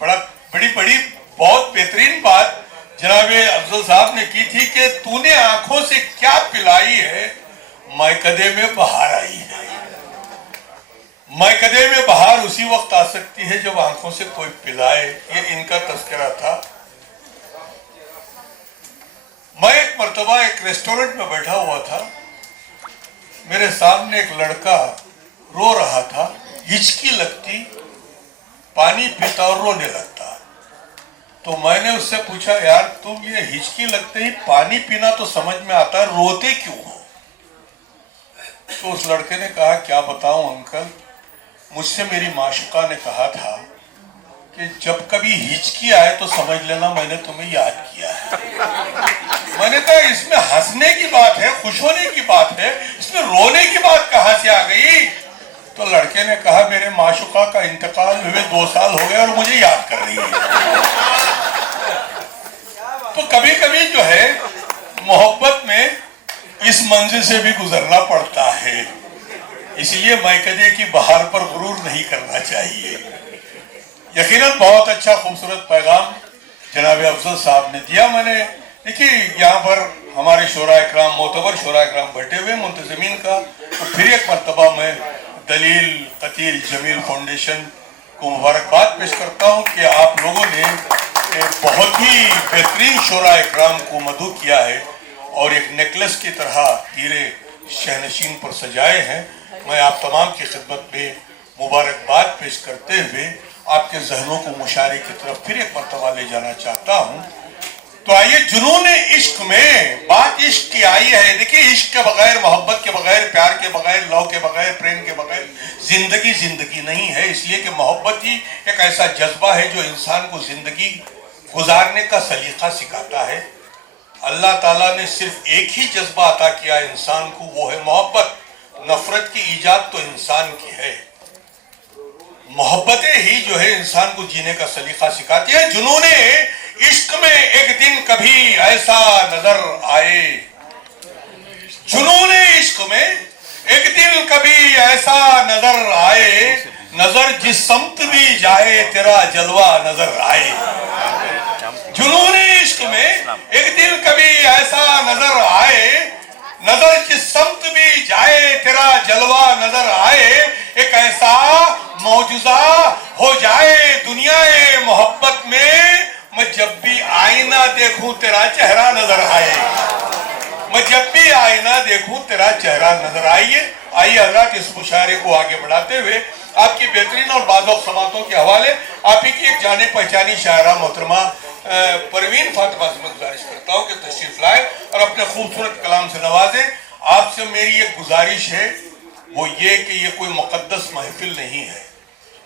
बड़ी बहुत बेहतरीन बात जनाबे अफजल साहब ने की थी कि तूने आंखों से क्या पिलाई है, मैकदे में बहार आई है। मैकदे में बहार उसी वक्त आ सकती है जब आंखों से कोई पिलाए, ये इनका तस्करा था। मैं एक मर्तबा एक रेस्टोरेंट में बैठा हुआ था, मेरे सामने एक लड़का रो रहा था, हिचकी लगती, पानी पीता और रोने लगता। तो मैंने उससे पूछा, यार तुम ये हिचकी लगते ही पानी पीना तो समझ में आता है, रोते क्यों हो? तो उस लड़के ने कहा, क्या बताऊं अंकल, मुझसे मेरी माशुका ने कहा था कि जब कभी हिचकी आए तो समझ लेना मैंने तुम्हें याद किया है। मैंने कहा इसमें हंसने की बात है, खुश होने की बात है, इसमें रोने की बात कहां से आ गई? तो लड़के ने कहा, मेरे माशुका का इंतकाल हुए 2 साल हो गए और मुझे याद कर रही है। तो कभी कभी जो है मोहब्बत में इस मंजिल से भी गुजरना पड़ता है, इसलिए मैकदे की बहार पर गुरूर नहीं करना चाहिए। यकीनन बहुत अच्छा खूबसूरत पैगाम जनाब अफजल साहब ने दिया। मैंने देखिए यहाँ पर हमारे शोरा इकराम, मोतबर शोरा इकराम बैठे हुए मुंतज़मीन का, तो फिर एक मरतबा मैं दलील कतील जमील फाउंडेशन को मुबारकबाद पेश करता हूँ कि आप लोगों ने एक बहुत ही बेहतरीन शोरा इकराम को मदू किया है और एक नेकलेस की तरह हीरे शहनशीन पर सजाए हैं। मैं आप तमाम की खिदमत में मुबारकबाद पेश करते हुए आपके जहनों को मुशायरे की तरफ फिर एक मरतबा ले जाना चाहता हूँ। तो आइए, जुनून इश्क में बात इश्क की आई है। देखिए, इश्क के बगैर, मोहब्बत के बगैर, प्यार के बगैर, लव के बगैर, प्रेम के बगैर जिंदगी नहीं है। इसलिए कि मोहब्बत ही एक ऐसा जज्बा है जो इंसान को जिंदगी गुजारने का सलीका सिखाता है। अल्लाह ताला ने सिर्फ एक ही जज्बा अता किया इंसान को, वो है मोहब्बत। नफरत की ईजाद तो इंसान की है, मोहब्बतें ही जो है इंसान को जीने का सलीका सिखाती है। जुनूने इश्क में एक दिन कभी ऐसा नजर आए, जुनूने इश्क में एक दिन कभी ऐसा नजर आए, नजर जिस समत भी जाए तेरा जलवा नजर आए। जुनूने इश्क में एक दिन कभी ऐसा नजर आए, नजर जिस समत भी जाए तेरा जलवा नजर आए। एक ऐसा मौजूदा हो जाए दुनियाए मोहब्बत में, मैं जब भी आईना देखूं तेरा चेहरा नजर आए। मैं जब भी आईना देखूं तेरा चेहरा नजर आइए। आइए हज़रात, इस मुशायरे को आगे बढ़ाते हुए आपकी बेहतरीन और बाज़ोक़ समातों के हवाले आप ही की एक जाने पहचानी शायरा मोहतरमा परवीन फातिमा से गुजारिश करता हूँ कि तशरीफ लाए और अपने खूबसूरत कलाम से नवाजें। आपसे मेरी एक गुजारिश है, वो ये कि ये कोई मुक़द्दस महफिल नहीं है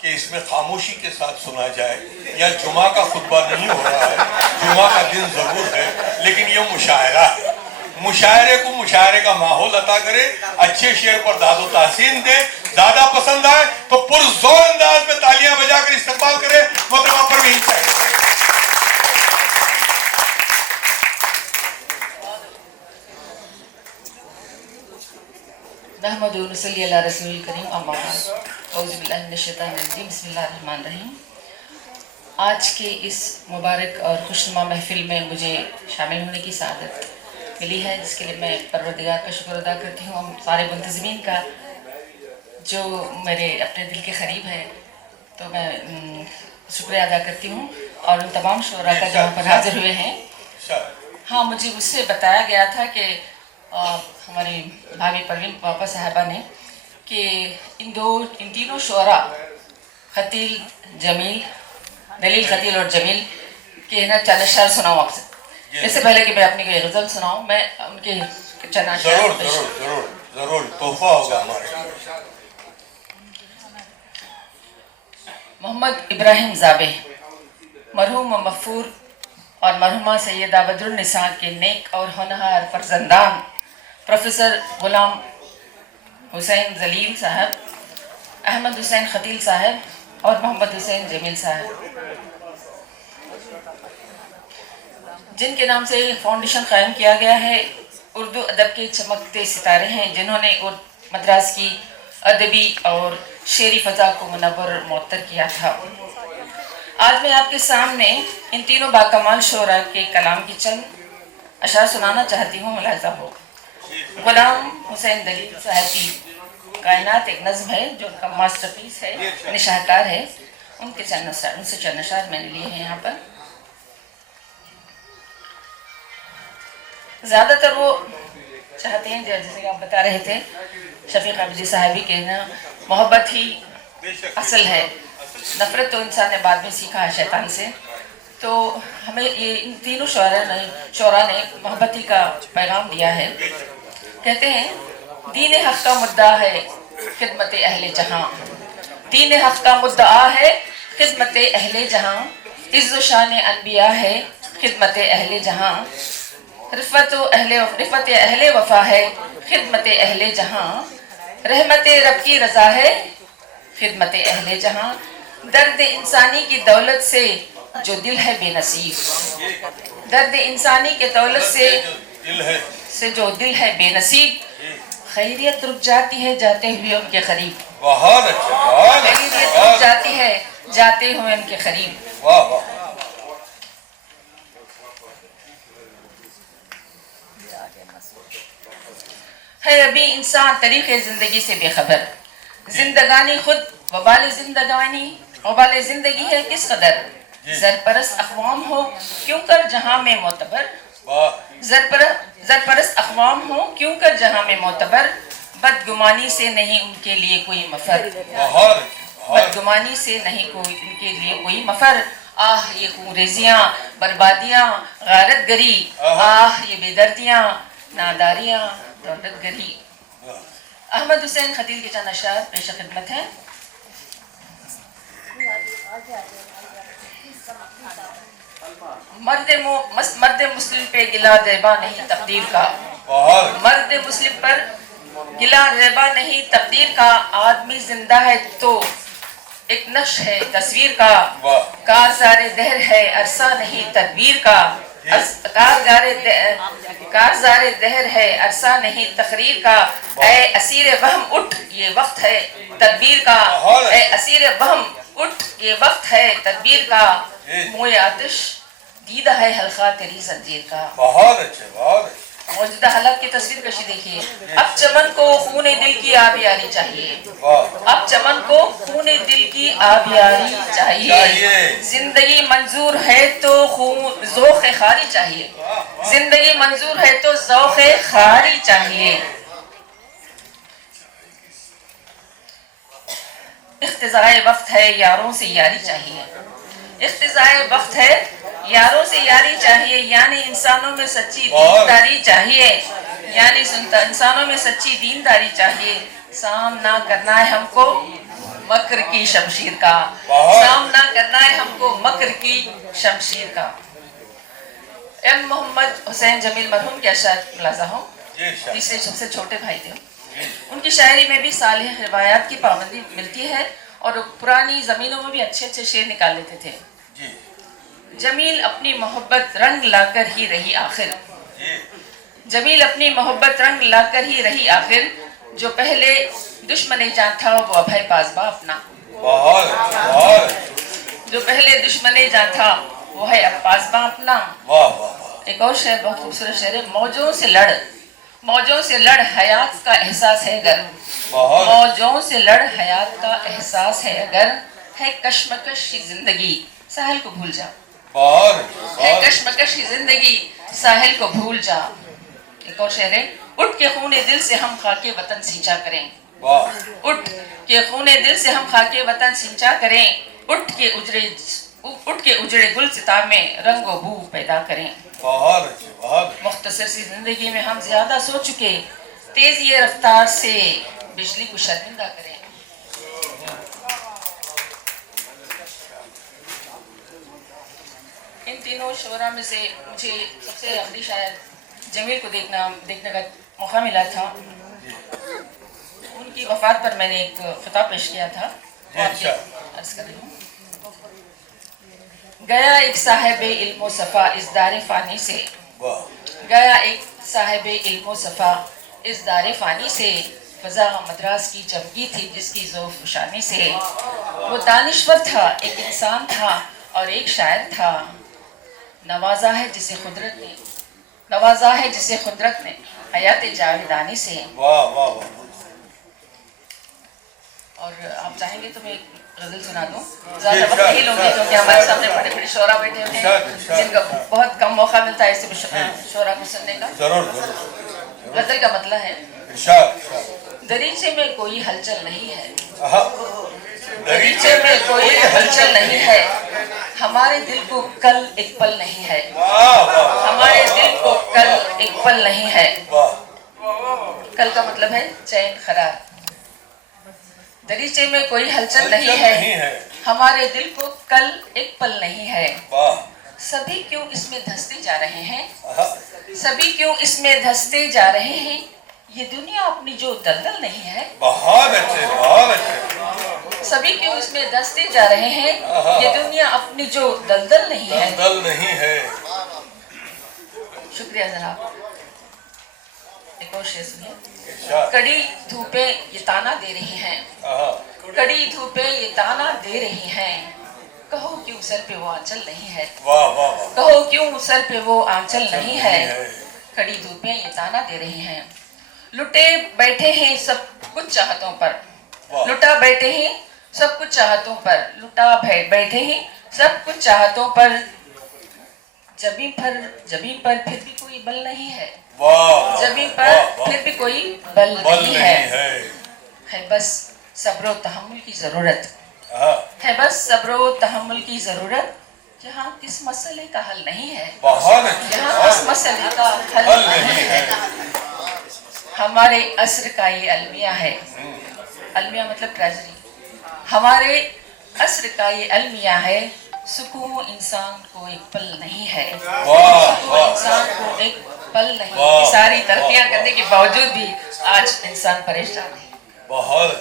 कि इसमें खामोशी के साथ सुना जाए, या जुमा का खुतबा नहीं हो रहा है, जुमा का दिन ज़रूर है, लेकिन ये मुशायरा है। मुशायरे को मुशायरे का माहौल अता करे, अच्छे शेर पर दादो तासीन दे, ज़्यादा पसंद आए तो पुरज़ोर अंदाज में तालियां बजाकर इस्तकबाल करे मोहतरमा परवीन साहब। आज के इस मुबारक और खुशनुमा महफिल में मुझे शामिल होने की सआदत मिली है, जिसके लिए मैं परवरदिगार का शुक्र अदा करती हूँ, हम सारे मुंतज़मीन का जो मेरे अपने दिल के करीब है। तो मैं शुक्रिया अदा करती हूँ और उन तमाम शोरा का जहाँ पर हाजिर हुए हैं। हाँ, मुझे उससे बताया गया था कि हमारी भाभी परवीन पापा साहबा ने कि इन तीनों शोरा खतील जमील, दलील खतील और जमील के ना चंद शेर सुनाऊँ आपसे। इससे पहले कि मैं अपनी कोई गज़ल सुनाऊँ, मैं उनके चंद शेर जरूर तोहफा होगा हमारे। मोहम्मद इब्राहिम ज़ाबे, मरहूम मगफूर और मरहुमा सैयदा बदरुन्निसा के नेक और होनहार फर्जंदान प्रोफेसर गुलाम हुसैन जलील साहब, अहमद हुसैन खतील साहब और मोहम्मद हुसैन जमील साहब, जिनके नाम से फाउंडेशन कायम किया गया है, उर्दू अदब के चमकते सितारे हैं, जिन्होंने मद्रास की अदबी और शेरी फ़ज़ा को मुनव्वर मुअत्तर किया था। आज मैं आपके सामने इन तीनों बाकमाल शोरा के कलाम की चंद अशार सुनाना चाहती हूँ। मुलाज़ा हो। गुलाम हुसैन दलील साहब की कायनात एक नज़्म है जो उनका मास्टरपीस है, यानी शाहकार है। उनसे चंद अशार मैंने लिए हैं यहाँ पर। ज़्यादातर वो चाहते हैं, जैसे कि आप बता रहे थे शफीक आबिदी साहबी के ना, मोहब्बत ही असल है, नफ़रत तो इंसान ने बाद में सीखा है शैतान से। तो हमें ये इन तीनों शोरा ने मोहब्बती का पैगाम दिया है। कहते हैं दीन हक़ का मुद्दा है खिदमत अहले जहाँ, दीन हक़ का मुद्दा है खिदमत अहले जहाँ, इज़्ज़ो शान अनबिया है खिदमत अहले जहाँ, रिफ़त अहले वफ़ा है खिदमत अहले जहाँ, रहमत रब की रज़ा है खिदमत अहले जहाँ, दर्द इंसानी की दौलत से जो दिल है बेनसीब, दर्द इंसानी के दौलत से जो दिल है बेनसीब, खैरियत रुक जाती है जाते हुए उनके करीब, खैरियत रुक जाती है जाते हुए उनके करीब। है अभी इंसान तरीक़े ज़िंदगी से बेखबर, जिंदगानी खुद वबाल ज़िंदगी है किस कदर, ज़रपरस्त अक़वाम हो क्यों कर जहाँ में मोतबर, ज़रपरस्त अक़वाम हो क्यों कर जहाँ में मोतबर, बदगुमानी से नहीं उनके लिए कोई मफर, बदगुमानी से नहीं कोई उनके लिए कोई मफर। आह ये खूंरेज़ियाँ बर्बादियाँ गारत गरी, आह ये बेदर्दियाँ नादारियाँ दौलत गरी। अहमद हुसैन खतील के चंद अशार पेश खिदमत हैं। मर्द मुस्लिम पे गिला रेबा नहीं तकदीर का, मर्द मुस्लिम पर गिला रेबा नहीं तकदीर का, आदमी जिंदा है तो एक नक्श है तस्वीर का, कारज़ारे दहर है अरसा नहीं तदबीर का, कारज़ारे दहर है अरसा नहीं तकरीर का, ए असीर वहम उठ ये वक्त है तदबीर का, ए असीर वहम उठ ये वक्त है तदबीर का, मोए आतिश दीदा है हल्का तेरी जंजीर का। बहुत अच्छे, बहुत अच्छे। मौजूदा हालात की तस्वीर कशी देखिए। अब चमन को खूने दिल की आबियारी चाहिए, अब चमन को खूने दिल की आबियारी चाहिए, जिंदगी मंजूर है तो ज़ौक़ खारी चाहिए, जिंदगी मंजूर है तो ज़ौक़ खारी चाहिए। इख्तिज़ाए वक्त है यारों से यारी चाहिए, इख्तिज़ाए वक्त है यारों से यारी चाहिए, यानी इंसानों में सच्ची दीनदारी चाहिए, यानी इंसानों में सच्ची दीनदारी चाहिए। सामना करना है हमको मकर की शमशीर का, सामना करना है हमको मकर की शमशीर का। एम मोहम्मद हुसैन जमील मरहूम के अशार मुलाज़ा हो, तीसरे सबसे छोटे भाई थे। उनकी शायरी में भी सालिह रिवायात की पाबंदी मिलती है और पुरानी ज़मीनों में भी अच्छे अच्छे शेर निकाल लेते थे। जमील अपनी मोहब्बत रंग लाकर ही रही आखिर, जमील अपनी मोहब्बत रंग लाकर ही रही आखिर, जो पहले दुश्मन जान था वो अभय पासबा अपना, जो पहले दुश्मन जान था वो है अब पासबा अपना। एक और शेर बहुत खूबसूरत शेर है, मौजों से लड़ हयात का एहसास है अगर, मौजों से लड़ हयात का एहसास है अगर, है कश्मकश की जिंदगी साहिल को भूल जा, है कश्मकश की जिंदगी साहिल को भूल जा। एक और शेर है, उठ के खूने दिल से हम खाके वतन सिंचा करें, उठ के खूने दिल से हम खाके वतन सिंचा करें, उठ के उजड़े गुल सितार में रंगो बू पैदा करें। मुख्तसर सी जिंदगी में हम ज्यादा सो चुके, तेजी रफ्तार से बिजली को शर्मिंदा करें। तीनों शोरा में से मुझे सबसे आखिरी शायर जमील को देखने का मौका मिला था। उनकी वफात पर मैंने एक खिताब पेश किया था। अर्ज कर रही हूँ। गया एक साहिब इल्मो सफ़ा इस दारे फ़ानी से, गया एक साहिब इल्मो सफ़ा इस दारे फ़ानी से, फ़ज़ा मद्रास की चमकी थी जिसकी ज़ोफ़ शानी से। वो दानिश्वर था, एक इंसान था और एक शायर था। नवाजा है जिसे खुदरत ने हयात जावेदानी से। वाह वाह वाह। और आप चाहेंगे तो मैं एक गज़ल सुना दूं। ज़्यादा वक्त नहीं लूँगी क्योंकि हमारे सामने बड़े बड़े शोरा बैठे हुए हैं जिनका बहुत कम मौका मिलता है इस शोरा को सुनने का। जरूर। गज़ल का मतलब है, दरीचे में कोई हलचल नहीं है, दरीचे में कोई हलचल नहीं है, हमारे दिल को कल एक पल नहीं है, हमारे दिल को कल एक पल नहीं है। कल का मतलब है चैन करार। दरीचे में कोई हलचल नहीं है, हमारे दिल को कल एक पल नहीं है। सभी क्यों इसमें धंसते जा रहे हैं, सभी क्यों इसमें धंसते जा रहे हैं, ये दुनिया अपनी जो दलदल नहीं है। बहुत अच्छे। सभी क्यों इसमें धंसते जा रहे हैं, ये दुनिया अपनी जो दलदल नहीं है। शुक्रिया जनाब। एक और शेर सुनिए। कड़ी धूपें ये ताना दे रही हैं, कड़ी धूपें ये ताना दे रही हैं, कहो क्यों सर पे वो आंचल नहीं है, कहो क्यों सर पे वो आंचल नहीं है। कड़ी धूपें ये ताना दे रही हैं, लुटे बैठे हैं सब कुछ चाहतों पर, लुटा बैठे हैं सब कुछ चाहतों पर, लुटा बैठे हैं सब कुछ चाहतों पर, जमीन पर फिर भी कोई बल नहीं है, जमीन पर फिर भी कोई बल नहीं है बस सब्र व तहम्मुल की जरूरत, है बस सब्र व तहम्मुल की जरूरत, जहाँ किस मसले का हल नहीं है, जहाँ किस मसले का हल नहीं है। हमारे असर का ये अलमिया है, अलमिया मतलब ट्रेजरी, हमारे असर का ये अलमिया है, सुकून इंसान को एक पल नहीं है, सुकून इंसान को एक पल नहीं। सारी तरक्कियां करने के बावजूद भी आज इंसान परेशान है, बहुत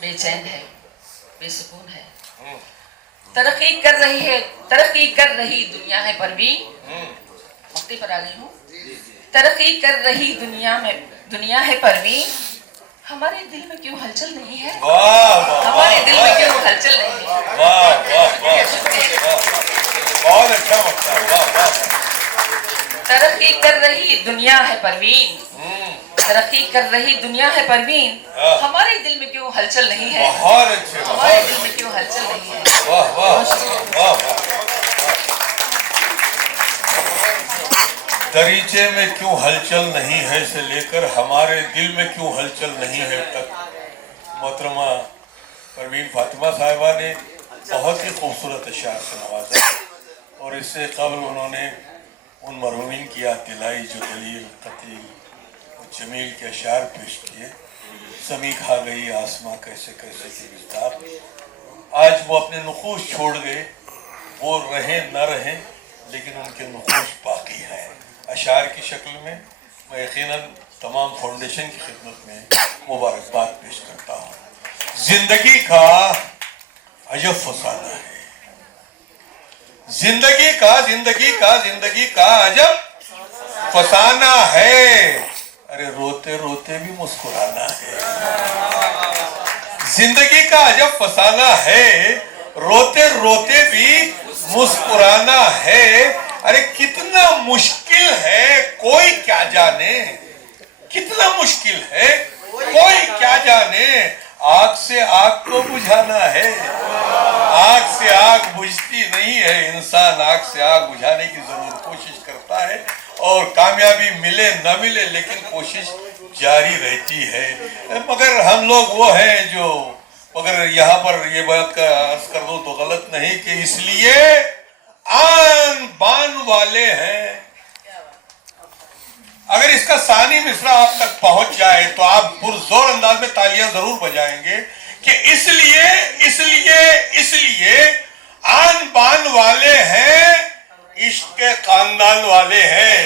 बेचैन है, बेसुकून है। तरक्की कर रही दुनिया है परवीन, मक्ते पर आ गई हूँ। तरक्की कर रही दुनिया है परवीन, हमारे दिल में क्यों हलचल नहीं है, हमारे दिल में क्यों हलचल नहीं है। बहुत अच्छा मकसद। तरक्की कर रही दुनिया है परवीन, तरक्की कर रही दुनिया है परवीन, हमारे दिल में क्यों हलचल नहीं है, हमारे दिल में क्यों हलचल नहीं है। दरीचे में क्यों हलचल नहीं है से लेकर हमारे दिल में क्यों हलचल नहीं है तक मोहतरमा परवीन फातिमा साहिबा ने बहुत ही खूबसूरत अशार से नवाजा। और इससे कबल उन्होंने उन मरहूमीन की याद दिलाई जो दलील कतील और जमील के अशार पेश किए। समी खा गई आसमां कैसे कैसे की विस्तार। आज वो अपने नुकूश छोड़ गए, वो रहें न रहें लेकिन उनके नुकूश बाकी हैं अशार की शक्ल में। मैं यकीनन तमाम फाउंडेशन की खिदमत में मुबारकबाद पेश करता हूँ। जिंदगी का अजब फसाना है, जिंदगी का अजब फसाना है। अरे रोते रोते भी मुस्कुराना है, जिंदगी का अजब फसाना है, रोते रोते भी मुस्कुराना है। अरे कितना मुश्किल है कोई क्या जाने, कितना मुश्किल है कोई क्या जाने। आग से आग को बुझाना है, आग से आग बुझती नहीं है। इंसान आग से आग बुझाने की जरूर कोशिश करता है और कामयाबी मिले न मिले लेकिन कोशिश जारी रहती है। मगर हम लोग वो हैं जो, अगर यहाँ पर ये बात का अर्ज कर दो तो गलत नहीं कि इसलिए आन बान वाले हैं। अगर इसका सानी मिसरा आप तक पहुंच जाए तो आप पुरजोर अंदाज में तालियां जरूर बजाएंगे कि इसलिए आन बान वाले हैं, जबान वाले हैं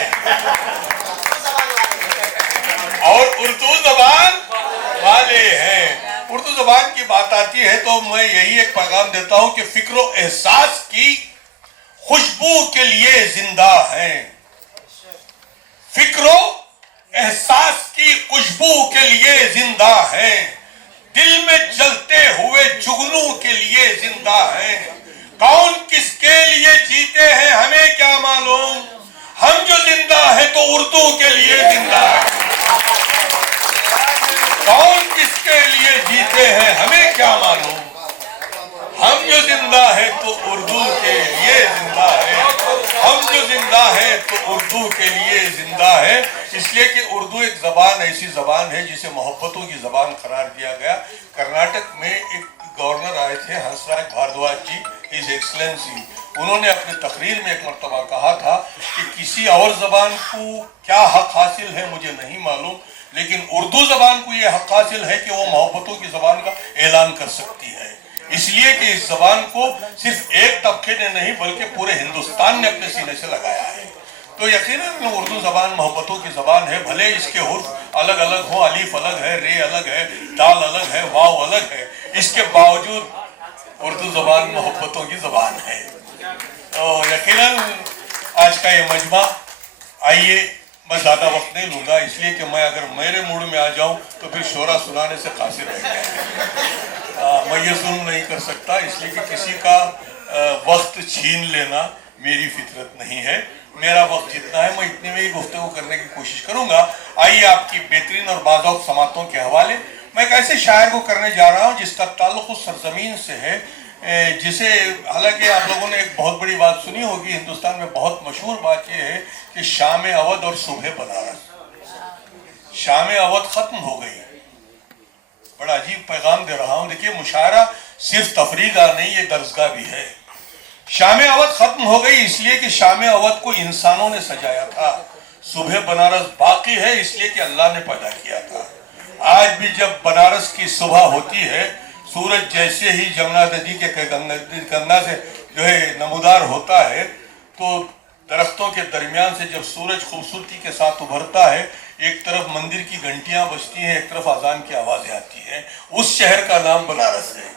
और उर्दू जबान वाले हैं। उर्दू जबान की बात आती है तो मैं यही एक पैगाम देता हूं कि फिक्र एहसास की खुशबू के लिए जिंदा हैं। फिक्र एहसास की खुशबू के लिए जिंदा हैं। दिल में जलते हुए जुगनू के लिए जिंदा हैं। कौन किसके लिए जीते हैं हमें क्या मालूम, हम जो जिंदा है तो उर्दू के लिए जिंदा है। कौन किसके लिए जीते हैं हमें क्या मालूम, हम जो जिंदा है तो उर्दू के लिए जिंदा है। हम जो जिंदा है तो उर्दू के लिए जिंदा है, इसलिए कि उर्दू एक जबान ऐसी जबान है जिसे मोहब्बतों की जबान करार दिया गया। कर्नाटक में एक गवर्नर आए थे हंसराज भारद्वाज जी, हिज एक्सलेंसी, उन्होंने अपने तकरीर में एक मरतबा कहा था कि किसी और जबान को क्या हक हासिल है मुझे नहीं मालूम, लेकिन उर्दू जबान को यह हक हासिल है कि वो मोहब्बतों की जबान का ऐलान कर सकती है। इसलिए कि इस जबान को सिर्फ एक तबके ने नहीं बल्कि पूरे हिंदुस्तान ने अपने सीने से लगाया है। तो यकीनन उर्दू जबान मोहब्बतों की जबान है, भले इसके हुर्फ अलग अलग हो, अलीफ अलग है, रे अलग है, दाल अलग है, वाव अलग है, इसके बावजूद उर्दू जबान मोहब्बतों की जबान है। तो यकीनन आज का ये मजमा, आइए मैं ज़्यादा वक्त नहीं लूँगा, इसलिए कि मैं अगर मेरे मूड में आ जाऊँ तो फिर शोरा सुनाने से कासिर रह गया। मैं ये जुल्म नहीं कर सकता, इसलिए कि किसी का वक्त छीन लेना मेरी फितरत नहीं है। मेरा वक्त जितना है मैं इतने में ही गुफ्तगू करने की कोशिश करूँगा। आइए आपकी बेहतरीन और बाज़ौक़ समातों के हवाले मैं एक ऐसे शायर को करने जा रहा हूँ जिसका ताल्लुक़ उस सरज़मीन से है जिसे, हालांकि आप लोगों ने एक बहुत बड़ी बात सुनी होगी, हिंदुस्तान में बहुत मशहूर बात यह है कि शाम अवध और सुबह बनारस। शाम अवध ख़त्म हो गई, बड़ा अजीब पैगाम दे रहा हूँ। देखिए, मुशायरा सिर्फ तफरीगा नहीं, ये दर्सगाह भी है। शाम अवध ख़त्म हो गई इसलिए कि शाम अवध को इंसानों ने सजाया था, सुबह बनारस बाकी है इसलिए कि अल्लाह ने पैदा किया था। आज भी जब बनारस की सुबह होती है, सूरज जैसे ही जमुना नदी के गंगा से जो है नमूदार होता है, तो दरख्तों के दरमियान से जब सूरज खूबसूरती के साथ उभरता है, एक तरफ मंदिर की घंटियां बजती हैं, एक तरफ अजान की आवाज़ें आती हैं। उस शहर का नाम बनारस है।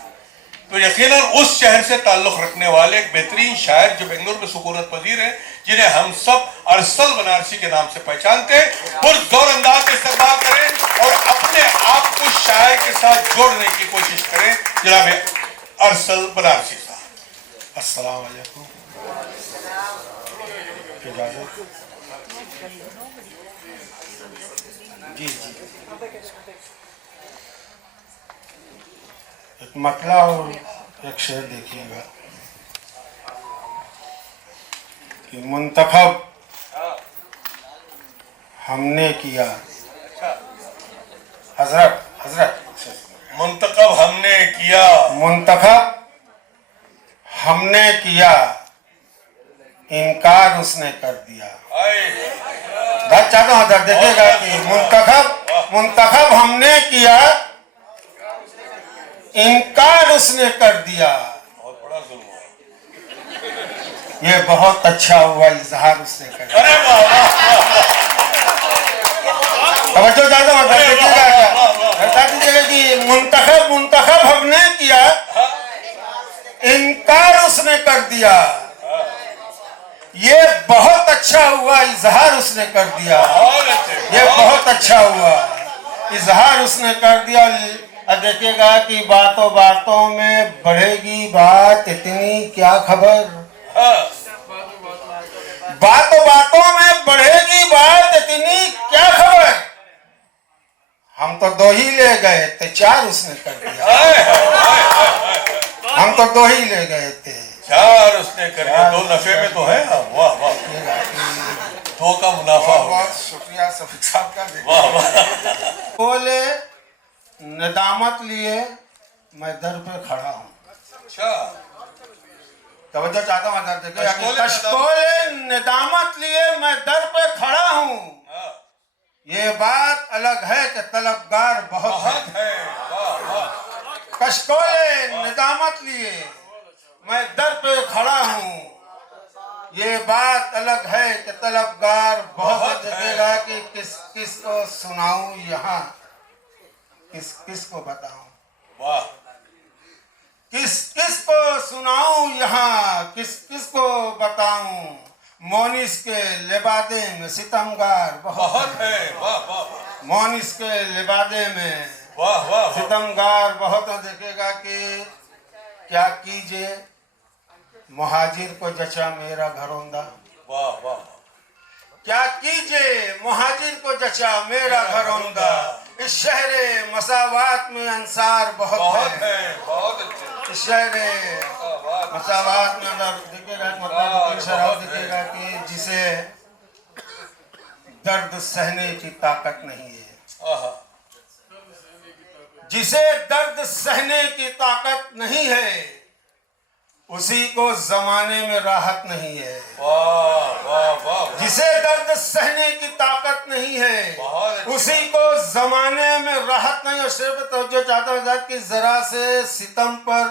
तो यकीनन उस शहर से ताल्लुक़ रखने वाले एक बेहतरीन शायर जो बेंगलुरु में सुकूनत पजीर है, जिन्हें हम सब अरसल बनारसी के नाम से पहचानते हैं, पुरज़ोर अंदाज में इस्तक़बाल करें और अपने आप को शायर के साथ जोड़ने की कोशिश करें। जनाब अरसल बनारसी साहब, अस्सलाम वालेकुम। जी जी, एक मतला और एक शेर देखिएगा कि मुंतखब हमने किया, हजरत मुंतखब हमने किया, मुंतखब हमने किया, इनकार उसने कर दिया। चाहता हूँ देखिएगा कि मुंतखब हमने किया, इनकार उसने कर दिया। बहुत बड़ा जुल्म ये बहुत अच्छा हुआ, इजहार उसने कर दिया। अरे वाह वाह, तवज्जो ज्यादा मत दीजिएगा, क्या बता दीजिएगा कि मुंतखब हमने किया, इनकार उसने कर दिया। ये बहुत अच्छा हुआ, इजहार उसने कर दिया। ये बहुत अच्छा हुआ, इजहार उसने कर दिया। अब देखिएगा कि बातों बातों में बढ़ेगी बात इतनी, क्या खबर। बातों बातों में बढ़ेगी बात इतनी, क्या खबर। हम तो दो ही ले गए थे, चार उसने कर दिया। हम तो दो ही ले गए थे, चार उसने कर दिया। दो नफे में तो है। वाह वाह, दो का मुनाफा हो गया। शुक्रिया सफीक साहब का। वाह वाह। बोले नदामत लिए मैं दर पे खड़ा हूँ। अच्छा, तवज्जो चाहता हूँ, कशकोले नदामत लिए मैं दर पे खड़ा हूँ। ये बात अलग है कि तलबगार बहुत है। कशकोले नदामत लिए मैं दर पे खड़ा हूँ। ये बात अलग है कि तलबगार बहुत दिखेगा कि किस किस को सुनाऊं यहाँ, किस किस को बताऊं, वाह, किस किस को सुनाऊं यहाँ, किस किस को बताऊं। मोनिस के लिबादे में सितमगार बहुत है, वाह वाह, मोनिस के लिबादे में वाह वाह, सितमगार बहुत देखेगा कि क्या कीजिए मुहाजिर को जचा मेरा घरौंदा, वाह वाह, क्या कीजिए मुहाजिर को जचा मेरा घरौंदा। इस शहरे मसावात में अंसार बहुत है, बहुत अच्छे, इस शहरे मसावात में अंदर दिखेगा, मतलब शराब दिखेगा कि जिसे दर्द सहने की ताकत नहीं है, जिसे दर्द सहने की ताकत नहीं है, उसी को जमाने में राहत नहीं है। वाह वाह वाह, जिसे दर्द सहने की ताकत नहीं है, उसी को जमाने में राहत नहीं है। सिर्फ तवज्जो चाहता हूँ कि जरा से सितम पर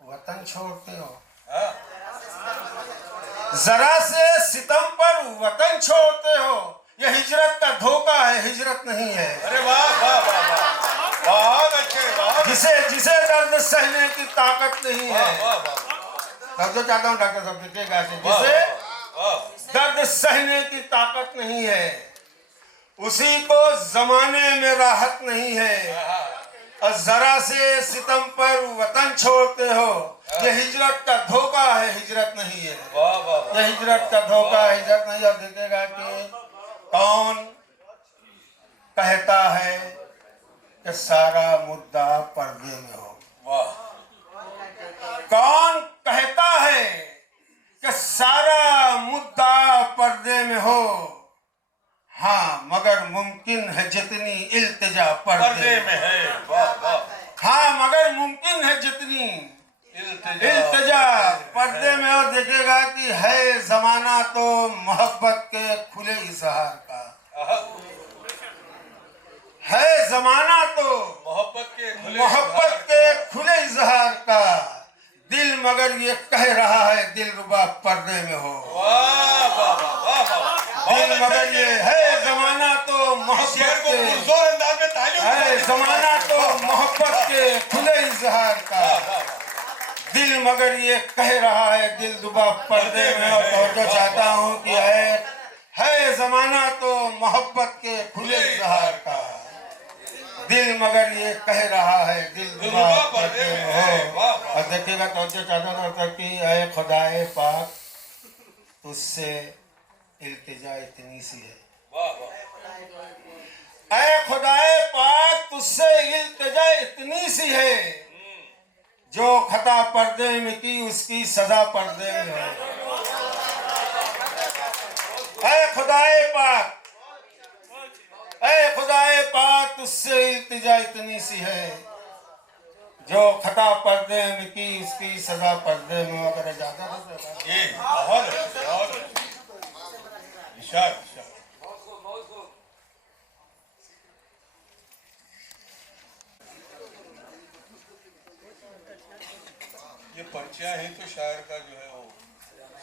वतन छोड़ते हो, जरा से सितम पर वतन छोड़ते हो, यह हिजरत का धोखा है, हिजरत नहीं है। अरे वाह वाह वाह वाह, बहुत अच्छे, बहुत जिसे दर्द सहने की ताकत नहीं है, वाह वाह, तवज्जो चाहता हूँ डॉक्टर साहब देखिएगा, जिसे दर्द सहने की ताकत नहीं है, उसी को जमाने में राहत नहीं है, और जरा से सितम पर वतन छोड़ते हो, यह हिजरत का धोखा है, हिजरत नहीं है। यह हिजरत का धोखा है, हिजरत नहीं। और देखेगा कि कौन कहता है कि सारा मुद्दा पर्दे में हो, कौन कहता है कि सारा मुद्दा पर्दे में हो। हाँ मगर मुमकिन है जितनी इल्तिजा पर्दे में है, हाँ मगर मुमकिन है जितनी इल्तिजा पर्दे में। और देखेगा कि है जमाना तो मोहब्बत के खुले इजहार का, है जमाना तो मोहब्बत के खुले इजहार का। दिल मगर ये कह रहा है दिलरुबा पर्दे में हो, दिल मगर ये है जमाना तो मोहब्बत के, है जमाना तो मोहब्बत के खुले इजहार का। दिल मगर ये कह रहा है दिलरुबा पर्दे में। और तो चाहता हूँ कि है जमाना तो मोहब्बत के खुले इजहार का। दिल मगर ये कह रहा है दिलरुबा पर्दे में हो। और देखिएगा तो चाहता था कि ऐ खुदाए पाक तुझसे इल्तिजा इतनी सी है, ऐ खुदाए पाक तुझसे इल्तिजा इतनी सी है, जो खता पर्दे में की उसकी सजा पर्दे में है। ऐ खुदाए पाक, ऐ खुदाए पाक तुझसे इल्तिजा इतनी सी है, जो खता पर्दे में की उसकी सजा पर्दे में। अगर ज्यादा ये बहुत ये पर्चा है तो शायर का जो है वो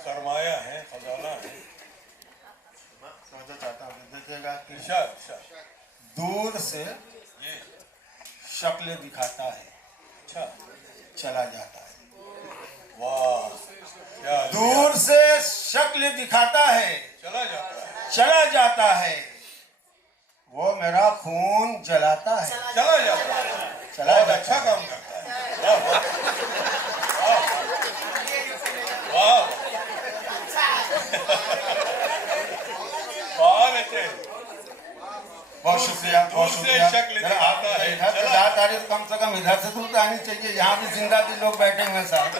सरमाया है, खजाना है। देखिएगा कि दूर से शक्ल दिखाता है, अच्छा चला जाता है। वाह, दूर से शक्ल दिखाता है, चला जाता है। वो मेरा खून जलाता है, चला जाता है, चला जाता, अच्छा काम करता है। वाह बहुत शुक्रिया, बहुत शुक्रिया। कम से कम इधर से तुम तो आनी चाहिए, यहाँ भी जिंदा भी लोग बैठे हुए साहब।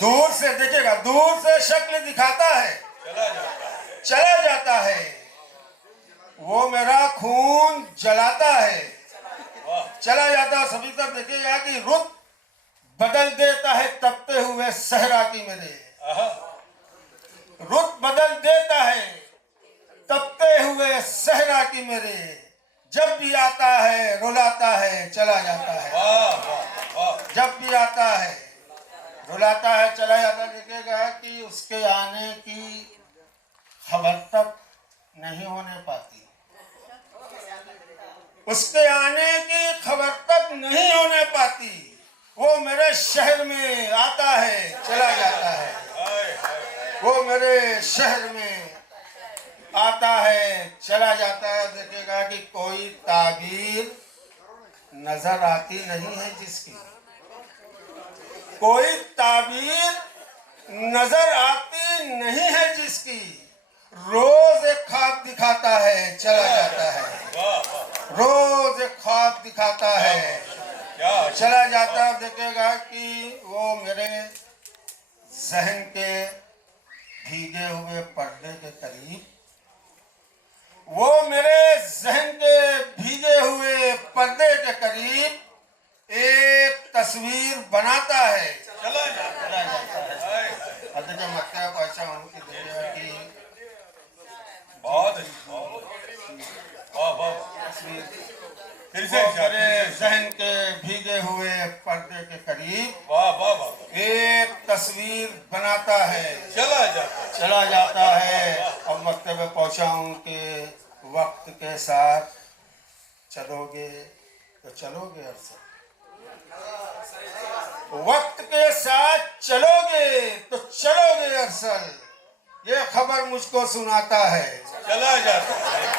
दूर से देखिएगा, दूर से शक्ल दिखाता है, चला जाता है। वो मेरा खून जलाता है, चला जाता है। सभी तक देखिएगा कि रुत बदल देता है तपते हुए सहरा की मेरे, रुत बदल देता है तपते हुए सहरा की मेरे। जब भी आता है रुलाता है, चला जाता है। जब भी आता है रुलाता है, चला जाता, देखिएगा कि उसके आने की खबर तक नहीं होने पाती, उसके आने की खबर तक नहीं होने पाती। वो मेरे शहर में आता है, चला जाता है, वो मेरे शहर में आता है, चला जाता है। देखिएगा कि कोई ताबीर नजर आती नहीं है जिसकी, कोई ताबीर नजर आती नहीं है जिसकी, रोज एक ख्वाब दिखाता है, चला जाता है, रोज एक ख्वाब दिखाता है, चला जाता है। देखिएगा कि वो मेरे जहन के भीगे हुए पर्दे के करीब, वो मेरे जहन के भीगे हुए पर्दे के करीब एक तस्वीर बनाता है, चला जाता है। देखिए मक्का पाशा उनकी देखिए कि बहुत तस्वीर मेरे जहन के भीगे हुए पर्दे के करीब एक तस्वीर बनाता है, चला जाता है। अब मकतब पहुंचा हूं कि वक्त के साथ चलोगे तो चलोगे अरसल, वक्त के साथ चलोगे तो चलोगे अरसल, ये खबर मुझको सुनाता है, चला जाता है।